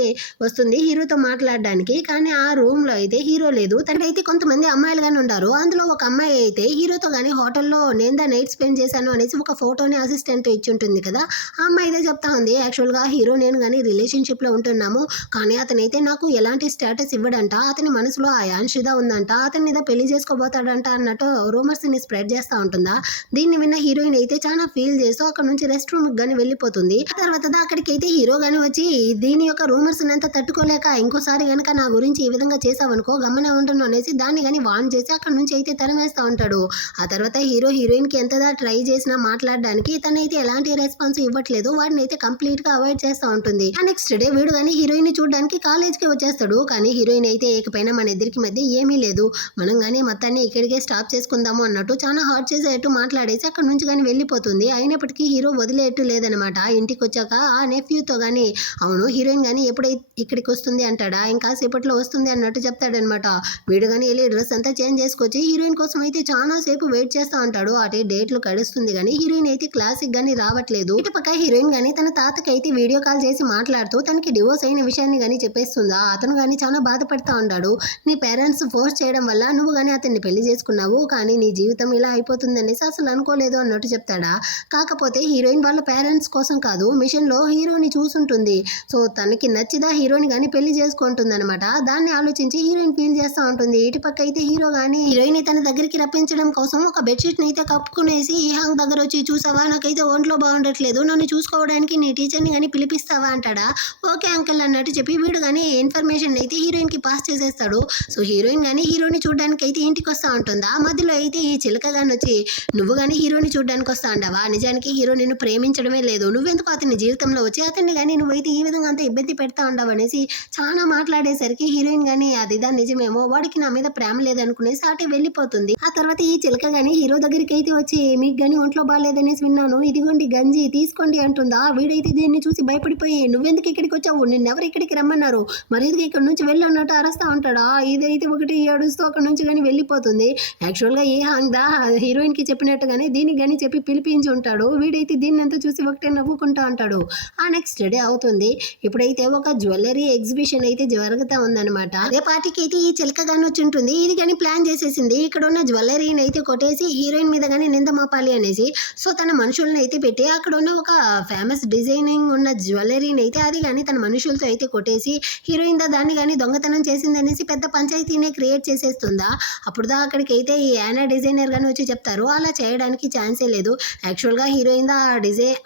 వస్తుంది హీరోతో మాట్లాడడానికి. కానీ ఆ రూమ్లో అయితే హీరో లేదు. తనకైతే కొంతమంది అమ్మాయిలు కానీ ఉంటారు. అందులో ఒక అమ్మాయి అయితే హీరోతో కానీ హోటల్లో నేను దా నైట్ స్పెండ్ చేశాను అనేసి ఒక ఫోటోని అసిస్టెంట్ ఇచ్చి ఉంటుంది కదా. ఆ అమ్మాయి అయితే చెప్తా ఉంది యాక్చువల్గా హీరో నేను కానీ రిలేషన్షిప్లో ఉంటున్నాము, కానీ అతనైతే నాకు ఎలాంటి స్టేటస్ ఇవ్వడంట, అతని మనసులో ఆ యాన్షిద ఉందంట, అతని మీద పెళ్లి చేసుకోబోతాడంట అన్నట్టు రూమర్స్ని స్ప్రెడ్ చేస్తూ ఉంటుందా. దీన్ని విన్న హీరోయిన్ అయితే చాలా ఫీల్ చేస్తూ అక్కడ నుంచి రెస్ట్ రూమ్కి కానీ వెళ్ళిపోతుంది. ఆ తర్వాత అక్కడికి అయితే హీరో కానీ వచ్చి దీని యొక్క రూమర్స్ అంతా తట్టుకోలేక ఇంకోసారి కనుక నా గురించి ఈ విధంగా చేసావనుకో గమ్మనే ఉంటాను అనేసి దాన్ని కానీ వార్న్ చేసి అక్కడ నుంచి అయితే తరిమేస్తూ ఉంటాడు. ఆ తర్వాత హీరో హీరోయిన్కి ఎంతదా ట్రై చేసినా మాట్లాడడానికి తనైతే ఎలాంటి రెస్పాన్స్ ఇవ్వట్లేదు, వాడిని అయితే కంప్లీట్గా అవాయిడ్ చేస్తూ ఉంటుంది. ఆ నెక్స్ట్ డే వీడు కానీ హీరోయిన్ చూడడానికి కాలేజ్కి వచ్చేస్తాడు. కానీ హీరోయిన్ అయితే ఏకపోయినా మన ఇద్దరికి మధ్య ఏమీ లేదు, మనం కానీ మొత్తాన్ని ఇక్కడికే స్టాప్ చేసుకుందాము అన్నట్టు చాలా హార్ట్ చేసేట్టు మాట్లాడేసి అక్కడ నుంచి కానీ వెళ్ళిపోతుంది. అయినప్పటికీ హీరో వదిలేట్టు లేదనమాట. ఇంటికి వచ్చాక ఆ నెఫ్యూతో కానీ అవును హీరోయిన్ కానీ ఎప్పుడైతే ఇక్కడికి వస్తుంది అంటాడా, ఇంకా సేపట్లో వస్తుంది అన్నట్టు చెప్తాడనమాట. వీడు కానీ వెళ్ళి డ్రెస్ అంతా చేంజ్ చేసుకొచ్చి హీరోయిన్ కోసం అయితే చాలా సేపు వెయిట్ చేస్తూ ఉంటాడు. అటే డేట్లు గడుస్తుంది కానీ హీరోయిన్ అయితే క్లాసిక్ గానీ రావట్లేదు. ఇటు పక్క హీరోయిన్ కానీ తన తాతకి అయితే వీడియో కాల్ చేసి మాట్లాడుతూ తనకి డివోర్స్ అయిన విషయాన్ని కానీ చెప్పేస్తుందా. అతను కానీ చాలా బాధపడతా ఉంటాడు. నీ పేరెంట్స్ ఫోర్స్ చేయడం వల్ల నువ్వు కానీ అతన్ని పెళ్లి చేసుకున్నావు, కానీ నీ జీవితం ఇలా అయిపోతుంది అనేసి అసలు అనుకోలేదు అన్నట్టు చెప్తాడా. కాకపోతే హీరోయిన్ వాళ్ళ పేరెంట్స్ కోసం కాదు, మిషన్ లో హీరోని చూసుంటుంది. సో తనకి నచ్చిదా హీరోని కానీ పెళ్లి చేసుకుంటుంది అనమాట. దాన్ని ఆలోచించి హీరోయిన్ ఫీల్ చేస్తూ ఉంటుంది. ఇటు పక్క అయితే హీరో కానీ హీరోయిన్ తన దగ్గరికి రప్పించడం కోసం ఒక బెడ్షీట్ ని అయితే కప్పుకునేసి ఈ హాంగ్ దగ్గర వచ్చి చూసావా నాకైతే ఒంట్లో బాగుండట్లేదు, నన్ను చూసుకోవడానికి నీ టీచర్ని కానీ పిలిపిస్తావా అంటాడా. ఓకే అంకల్ అన్నట్టు చెప్పి వీడు కానీ ఇన్ఫర్మేషన్ అయితే హీరోయిన్ కి పాస్ చేసేస్తాడు. సో హీరోయిన్ కానీ హీరోని చూడడానికి అయితే ఇంటికి వస్తూ ఉంటుందా. మధ్యలో అయితే ఈ చిలక గాని వచ్చి నువ్వు కానీ హీరోని చూడడానికి వస్తా ఉండవా, నిజానికి హీరో నిన్ను ప్రేమించడమే లేదు, నువ్వెందుకు అతని జీవితంలో వచ్చి అతన్ని కానీ నువ్వైతే ఈ విధంగా అంత ఇబ్బంది పెడతా ఉండవు అనేసి చాలా మాట్లాడేసరికి హీరోయిన్ కానీ అదిదా నిజమేమో, వాడికి నా మీద ప్రేమ లేదనుకునేసి అటే వెళ్ళిపోతుంది. ఆ తర్వాత ఈ చిలక గాని హీరో దగ్గరికి అయితే వచ్చి మీకు గాని ఒంట్లో బాగాలేదనేసి విన్నాను, ఇదిగోండి గంజి తీసుకోండి అంటుందా. వీడైతే దీన్ని చూసి భయపడిపోయి నువ్వెందుకు ఇక్కడికి వచ్చావు, నిన్నెవరు ఇక్కడికి రమ్మన్నారు, మరి ఎందుకు ఇక్కడ నుంచి వెళ్ళి అన్నట్టు అరస్తా ఉంటాడా. ఇదైతే ఒకటి ఏడుస్తూ అక్కడ నుంచి కానీ వెళ్ళిపోతుంది. యాక్చువల్గా ఏ హాంగ్దా హీరోయిన్ కి చెప్పినట్టుగానే దీనికి కానీ చెప్పి పిలిపించి ఉంటాడు. వీడైతే దీన్ని అంతా చూసి ఒకటే నవ్వుకుంటా ఉంటాడు. ఆ నెక్స్ట్ డే అవుతుంది. ఇప్పుడైతే ఒక జ్యువెలరీ ఎగ్జిబిషన్ అయితే జరుగుతూ ఉందన్నమాట. అదే పార్టీకి అయితే ఈ చిలక గాని వచ్చి ఉంటుంది. ఇది కానీ ప్లాన్ చేసేసింది ఇక్కడ ఉన్న జ్యువెలరీని అయితే కొట్టేసి హీరోయిన్ మీద కానీ నింద మోపాలి అనేసి. సో తన మనుషులను అయితే పెట్టి అక్కడ ఉన్న ఒక ఫేమస్ డిజైనింగ్ ఉన్న జ్యువెలరీని అయితే అది కానీ తన మనుషులతో అయితే కొట్టేసి హీరోయిన్ దాన్ని కానీ దొంగతనం చేసింది అనేసి పెద్ద పంచాయతీనే క్రియేట్ చేసేస్తుందా. అప్పుడు అక్కడికి అయితే ఈ యానా డిజైనర్ గాని వచ్చి చెప్తారు అలా చేయడానికి ఛాన్సే లేదు. యాక్చువల్గా హీరోయిన్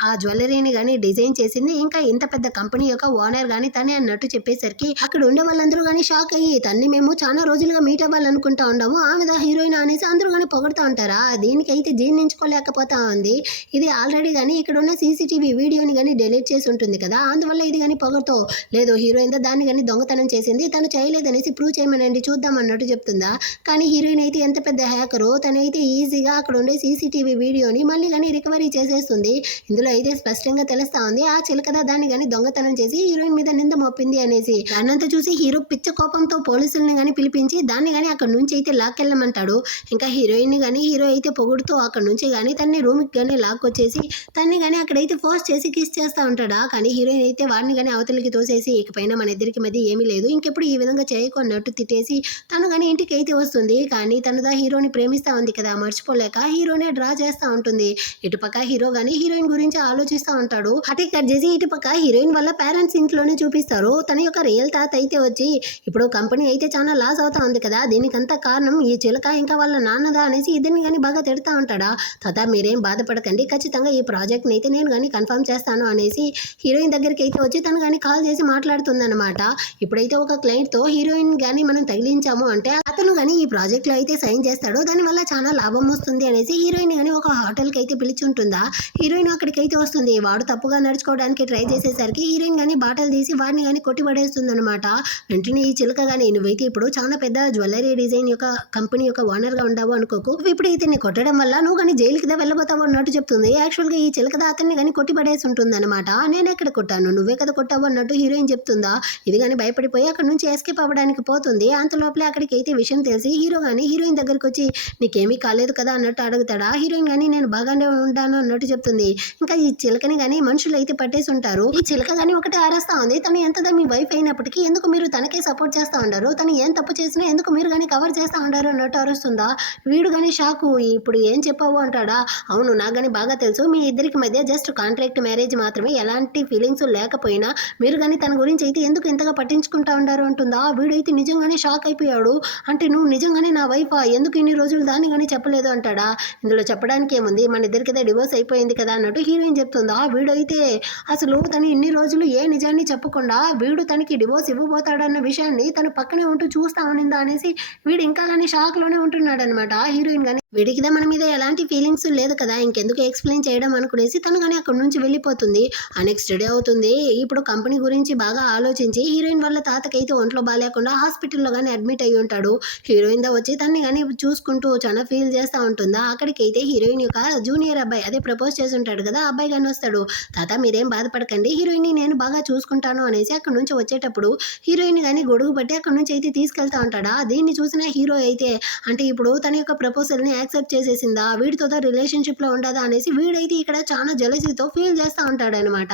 ఆ జ్యువెలరీని కానీ డిజైన్ చేసింది ఇంకా ఇంత పెద్ద కంపెనీ యొక్క ఓనర్ కానీ తనే అన్నట్టు చెప్పేసరికి అక్కడ ఉండే వాళ్ళందరూ కానీ షాక్ అయ్యి తన్ని మేము చాలా రోజులుగా మీట్ అవ్వాలనుకుంటా ఉన్నాము, ఆమె హీరోయిన్ అనేసి అందరూ కానీ పొగడుతూ ఉంటారా. దీనికైతే జీర్ణించుకోలేకపోతా ఉంది. ఇది ఆల్రెడీ కానీ ఇక్కడ ఉన్న సీసీటీవీ వీడియోని కానీ డిలీట్ చేసి ఉంటుంది కదా, అందువల్ల ఇది కానీ పొగడుతూ లేదు హీరోయిన్ దాన్ని కానీ దొంగతనం చేసింది, తను చేయలేదనేసి ప్రూవ్ చేయమనండి చూద్దాం అన్నట్టు చెప్తుందా. కానీ హీరోయిన్ అయితే ఎంత పెద్ద హ్యాకరో తనైతే ఈజీగా అక్కడ ఉండే సీసీటీవీ వీడియోని మళ్ళీ కానీ రికవరీ చేసేస్తుంది. ఇందులో అయితే స్పష్టంగా తెలుస్తా ఉంది ఆ చిలకదా దాన్ని కానీ దొంగతనం చేసి హీరోయిన్ మీద నింద మోపింది అనేసి. దాన్నంతా చూసి హీరో పిచ్చ కోపంతో పోలీసుల్ని కానీ పిలిపించి దాన్ని కానీ అక్కడ నుంచి అయితే లాక్కెళ్ళమంటాడు. ఇంకా హీరోయిన్ ని కానీ హీరో అయితే పొగుడుతూ అక్కడ నుంచి కానీ తన్ని రూమ్కి కానీ లాక్కొచ్చేసి తన్ని కానీ అక్కడైతే ఫోర్స్ చేసి కిస్ చేస్తూ ఉంటాడా. కానీ హీరోయిన్ అయితే వాడిని కానీ అవతలికి తోసేసి ఇకపైన మన ఇద్దరికి మధ్య ఏమీ లేదు, ఇంకెప్పుడు ఈ విధంగా చేయకు అన్నట్టు తిట్టేసి తను కానీ ఇంటికి అయితే వస్తుంది. కానీ తనదా హీరోని ప్రేమిస్తూ ఉంది కదా, మర్చిపోలేక హీరోనే డ్రా చేస్తూ ఉంటుంది. ఇటుపక్క హీరో కానీ హీరోయిన్ గురించి ఆలోచిస్తూ ఉంటాడు. అటే కట్ చేసి ఇటుపక్క హీరోయిన్ వల్ల పేరెంట్స్ ఇంట్లోనే చూపిస్తారు. తన యొక్క రియల్ తాత అయితే వచ్చి ఇప్పుడు కంపెనీ అయితే చాలా లాస్ అవుతా ఉంది కదా, దీనికంతా కారణం ఈ చిలక ఇంకా వాళ్ళ నాన్నదా అనేసి ఇద్దరిని కానీ బాగా తిడతా ఉంటాడా. తాత మీరేం బాధపడకండి, ఖచ్చితంగా ఈ ప్రాజెక్ట్ని అయితే నేను కానీ కన్ఫర్మ్ చేస్తాను అనేసి హీరోయిన్ దగ్గరికి అయితే వచ్చి తను కానీ కాల్ చేసి మాట్లాడుతుందన్నమాట. ఇప్పుడైతే ఒక క్లయింట్తో హీరోయిన్ కానీ మనం తగిలించాము అంటే అతను కానీ ఈ ప్రాజెక్ట్లో అయితే సైన్ చేస్తాడు, దానివల్ల చాలా లాభం వస్తుంది అనేసి హీరోయిన్ కానీ ఒక హోటల్కి అయితే పిలిచి ఉంటుందా. హీరోయిన్ అక్కడికి అయితే వస్తుంది. వాడు తప్పుగా నడుచుకోవడానికి ట్రై చేసేసరికి హీరోయిన్ కానీ బాటలు తీసి వాడిని కానీ కొట్టి పడేస్తుంది అనమాట. వెంటనే ఈ చిలక కానీ నువ్వైతే ఇప్పుడు చాలా పెద్ద జ్యువెలరీ డిజైన్ యొక్క కంపెనీ యొక్క ఓనర్గా ఉండావు అనుకోకు, ఇప్పుడు ఇతన్ని కొట్టడం వల్ల నువ్వు కానీ జైలుకి వెళ్ళబోతావు అన్నట్టు చెప్తుంది. యాక్చువల్గా ఈ చిలక అతన్ని కానీ కొట్టి పడేసి ఉంటుంది అనమాట. నేను ఎక్కడ కొట్టాను, నువ్వే కదా కొట్టావు అన్నట్టు హీరోయిన్ చెప్తుందా. ఇది కానీ భయపడిపోయి అక్కడ నుంచి ఎస్కేప్ అవ్వడానికి పోతుంది. అంత లోపలే అక్కడికి అయితే విషయం తెలిసి హీరో కానీ హీరోయిన్ దగ్గరికి వచ్చి నీకేమీ కాలేదు కదా అన్నట్టు అడుగుతాడా. హీరోయిన్ కానీ నేను బాగానే ఉంటాను అన్నట్టు చెప్తుంది. ఇంకా ఈ చిలకని కానీ మనుషులు అయితే పట్టేసి ఉంటారు. ఈ చిలక కానీ ఒకటి ఆరేస్తా ఉంది, తను ఎంతగా మీ వైఫ్ అయినప్పటికీ ఎందుకు మీరు తనకే సపోర్ట్ చేస్తూ ఉంటారు, తను ఏం తప్పు చేసినా ఎందుకు మీరు కానీ కవర్ చేస్తూ ఉంటారు అన్నట్టు అరుస్తుందా. వీడు కానీ షాకు, ఇప్పుడు ఏం చెప్పావు అంటాడా. అవును నాకు కానీ బాగా తెలుసు, మీ ఇద్దరికి మధ్య జస్ట్ కాంట్రాక్ట్ మ్యారేజ్ మాత్రమే, ఎలాంటి ఫీలింగ్స్ లేకపోయినా మీరు కానీ తన గురించి అయితే ఎందుకు ఎంతగా పట్టించుకుంటా ఉంటారు అంటుందా. వీడైతే నిజంగానే షాక్ అయిపోయాడు. అంటే నువ్వు నిజంగానే నా వైఫా, ఎందుకు ఇన్ని రోజులు దాన్ని కానీ చెప్పలేదు అంటాడా. ఇందులో చెప్పడానికి ఏముంది, మన ఇద్దరికి అయితే డివోర్స్ అయిపోయింది కదా అన్నట్టు హీరోయిన్ చెప్తుందా. వీడైతే అసలు తను ఇన్ని రోజులు ఏ నిజాన్ని చెప్పకుండా వీడు తనకి డివోర్స్ ఇవ్వబోతాడన్న విషయాన్ని తను పక్కనే ఉంటూ చూస్తా ఉన్నిందా అనేసి వీడు ఇంకా కానీ షాక్లోనే ఉంటున్నాడు అనమాట. హీరోయిన్ కానీ వీడికిదా మన మీద ఎలాంటి ఫీలింగ్స్ లేదు కదా, ఇంకెందుకు ఎక్స్ప్లెయిన్ చేయడం అనుకునేసి తను కానీ అక్కడి నుంచి వెళ్ళిపోతుంది. ఆ నెక్స్ట్ డే అవుతుంది. ఇప్పుడు కంపెనీ గురించి బాగా ఆలోచించి హీరోయిన్ వాళ్ళ తాతకైతే ఒంట్లో బాగాలేకుండా హాస్పిటల్లో కానీ అడ్మిట్ అయ్యి ఉంటాడు. హీరోయిన్ దా వచ్చి తన్ని కానీ చూసుకుంటూ చాలా ఫీల్ చేస్తూ ఉంటుందా. అక్కడికైతే హీరోయిన్ యొక్క జూనియర్ అబ్బాయి అదే ప్రపోజ్ చేసి ఉంటాడు కదా, ఆ అబ్బాయి కానీ వస్తాడు. తాత మీరేం బాధపడకండి, హీరోయిన్ని నేను బాగా చూసుకుంటాను అనేసి అక్కడ నుంచి వచ్చేటప్పుడు హీరోయిన్ కానీ గొడుగు పట్టి అక్కడ నుంచి అయితే తీసుకెళ్తా ఉంటాడా. దీన్ని చూసిన హీరో అయితే అంటే ఇప్పుడు తన యొక్క ప్రపోజల్ని యాక్సెప్ట్ చేసేసిందా, వీడితో రిలేషన్షిప్లో ఉండదా అనేసి వీడైతే ఇక్కడ చాలా జెలసీతో ఫీల్ చేస్తూ ఉంటాడు అనమాట.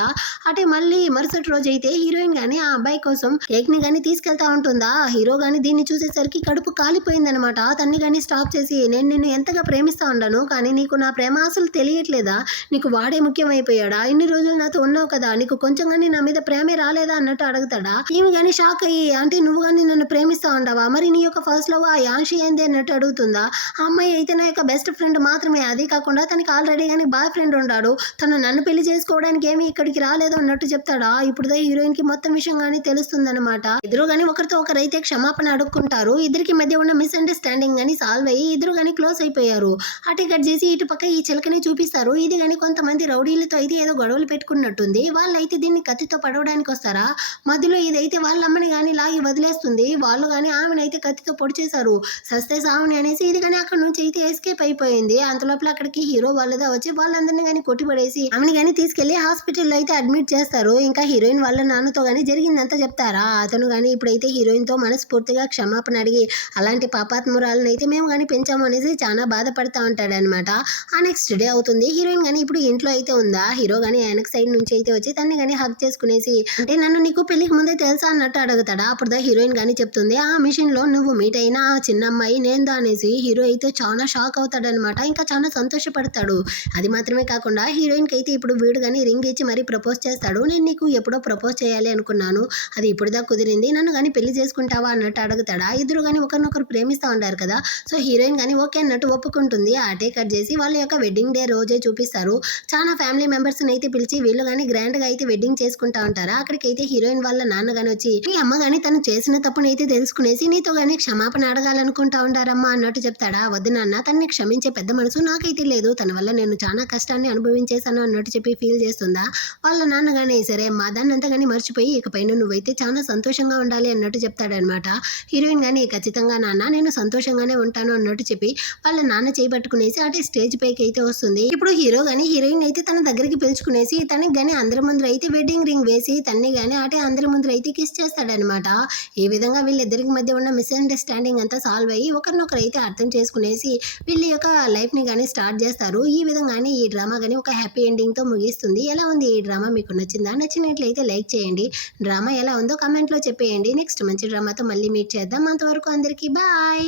అంటే మళ్ళీ మరుసటి రోజు అయితే హీరోయిన్ కానీ ఆ అబ్బాయి కోసం కేక్ని కానీ తీసుకెళ్తా ఉంటుందా. హీరో కానీ దీన్ని చూసేసరికి కడుపు కాలిపోయిందనమాట. తన్ని కానీ స్టాప్ చేసి నేను నిన్ను ఎంతగా ప్రేమిస్తా ఉన్నాను, కానీ నీకు నా ప్రేమ అసలు తెలియట్లేదా, నీకు వాడే ముఖ్యమైపోయాడా, ఇన్ని రోజులు నాతో ఉన్నావు కదా, నీకు కొంచెం కానీ నా మీద ప్రేమే రాలేదా అన్నట్టు అడుగుతాడా. ఈమె కానీ షాక్ అయ్యి అంటే నువ్వు కానీ నన్ను ప్రేమిస్తా ఉండవా, మరి నీ యొక్క ఫస్ట్ లవ్ ఆ యాన్షి ఏంది అన్నట్టు అడుగుతుందా. ఆ అమ్మాయి అయితే తన యొక్క బెస్ట్ ఫ్రెండ్ మాత్రమే. అది కాకుండా తనకి ఆల్రెడీ కానీ బాయ్ ఫ్రెండ్ ఉన్నాడు. తను నన్ను పెళ్లి చేసుకోవడానికి ఏమి ఇక్కడికి రాలేదు అన్నట్టు చెప్తాడా. ఇప్పుడు హీరోయిన్ కి మొత్తం విషయం కానీ తెలుస్తుందన్నమాట. ఇద్దరు కానీ ఒకరితో ఒకరైతే క్షమాపణ అడుక్కుంటారు. ఇద్దరికి మధ్య ఉన్న మిస్అండర్స్టాండింగ్ కానీ సాల్వ్ అయ్యి ఇద్దరు కానీ క్లోజ్ అయిపోయారు. అటు కట్ చేసి ఇటు పక్క ఈ చిలకని చూపిస్తారు. ఇది కానీ కొంతమంది రౌడీలతో అయితే ఏదో గొడవలు పెట్టుకున్నట్టుంది. వాళ్ళైతే దీన్ని కత్తితో పడవడానికి వస్తారా. మధ్యలో ఇదైతే వాళ్ళ అమ్మని కానీ లాగి వదిలేస్తుంది. వాళ్ళు కానీ ఆమెనైతే కత్తితో పొడి చేశారు. సస్తే సావుని అనేసి ఇది కానీ అక్కడ నుంచి అయితే ఎస్కేప్ అయిపోయింది. అంతలోపల అక్కడికి హీరో వాళ్ళదా వచ్చి వాళ్ళందరినీ కానీ కొట్టిపడేసి ఆమెని కానీ తీసుకెళ్లి హాస్పిటల్లో అయితే అడ్మిట్ చేస్తారు. ఇంకా హీరోయిన్ వాళ్ళ నాన్నతో కానీ జరిగిందంతా చెప్తారా. అతను కానీ ఇప్పుడైతే హీరోయిన్ తో మనస్ఫూర్తిగా క్షమాపణ అడిగి అలాంటి పాపాత్మురాలను అయితే మేము కానీ పెంచాము అనేసి చాలా బాధపడతా ఉంటాడు అనమాట. ఆ నెక్స్ట్ డే అవుతుంది. హీరోయిన్ కానీ ఇప్పుడు ఇంట్లో అయితే ఉందా. హీరో కానీ వెనక సైడ్ నుంచి అయితే వచ్చి తన్ని కానీ హక్ చేసుకునేసి అంటే నన్ను నీకు పెళ్లికి ముందే తెలుసా అన్నట్టు అడుగుతాడా. అప్పుడు హీరోయిన్ కానీ చెప్తుంది ఆ మిషన్ లో నువ్వు మీట్ అయిన ఆ చిన్న అమ్మాయి నేందా అనేసి. హీరో అయితే చాలా షాక్ అవుతాడనమాట. ఇంకా చాలా సంతోషపడతాడు. అది మాత్రమే కాకుండా హీరోయిన్ కి అయితే ఇప్పుడు వీడు కానీ రింగ్ ఇచ్చి మరీ ప్రపోజ్ చేస్తాడు. నేను నీకు ఎప్పుడో ప్రపోజ్ చేయాలి అనుకున్నాను, అది ఇప్పుడుదా కుదిరింది, నన్ను కానీ పెళ్లి చేసుకుంటావా అన్నట్టు అడుగుతాడా. ఇద్దరు కానీ ఒకరినొకరు ప్రేమిస్తూ ఉంటారు కదా. సో హీరోయిన్ కానీ ఓకే అన్నట్టు ఒప్పుకుంటుంది. ఆటే కట్ చేసి వాళ్ళ యొక్క వెడ్డింగ్ డే రోజే చూపిస్తారు. చాలా ఫ్యామిలీ మెంబర్స్ అయితే పిలిచి వీళ్ళు కానీ గ్రాండ్ గా అయితే వెడ్డింగ్ చేసుకుంటా ఉంటారా. అక్కడికైతే హీరోయిన్ వాళ్ళ నాన్న కానీ వచ్చి నీ అమ్మ కానీ తను చేసిన తప్పునైతే తెలుసుకునేసి నీతో కానీ క్షమాపణ అడగాలనుకుంటా ఉంటారమ్మా అన్నట్టు చెప్తాడా. వద్దు నాన్న, తనని క్షమించే పెద్ద మనసు నాకైతే లేదు, తన వల్ల నేను చాలా కష్టాన్ని అనుభవించేశాను అన్నట్టు చెప్పి ఫీల్ చేస్తుందా. వాళ్ళ నాన్నగానే సరే అమ్మా దాన్ని అంతా కానీ మర్చిపోయి ఇకపైన నువ్వైతే చాలా సంతోషంగా ఉండాలి అన్నట్టు చెప్తాడనమాట. హీరోయిన్ కానీ ఖచ్చితంగా నాన్న నేను సంతోషంగానే ఉంటాను అన్నట్టు చెప్పి వాళ్ళ నాన్న చేపట్టుకునేసి అటు స్టేజ్ పైకి అయితే వస్తుంది. ఇప్పుడు హీరో కానీ హీరోయిన్ అయితే తన దగ్గరికి పిలుచుకునేసి తనకి కానీ అందరి ముందర అయితే వెడ్డింగ్ రింగ్ వేసి తన్ని కానీ అటే అందరి ముందర అయితే కిస్ చేస్తాడనమాట. ఈ విధంగా వీళ్ళిద్దరికి మధ్య ఉన్న మిస్అండర్స్టాండింగ్ అంతా సాల్వ్ అయ్యి ఒకరినొకరు అయితే అర్థం చేసుకునేసి వీళ్ళ యొక్క లైఫ్ ని కానీ స్టార్ట్ చేస్తారు. ఈ విధంగానే ఈ డ్రామా కానీ ఒక హ్యాపీ ఎండింగ్ తో ముగిస్తుంది. ఎలా ఉంది ఈ డ్రామా, మీకు నచ్చిందా? నచ్చినట్లయితే లైక్ చేయండి. డ్రామా ఎలా ఉందో కామెంట్ లో చెప్పేయండి. నెక్స్ట్ మంచి డ్రామాతో మళ్ళీ మీట్ చేద్దాం. అంతవరకు అందరికీ బాయ్.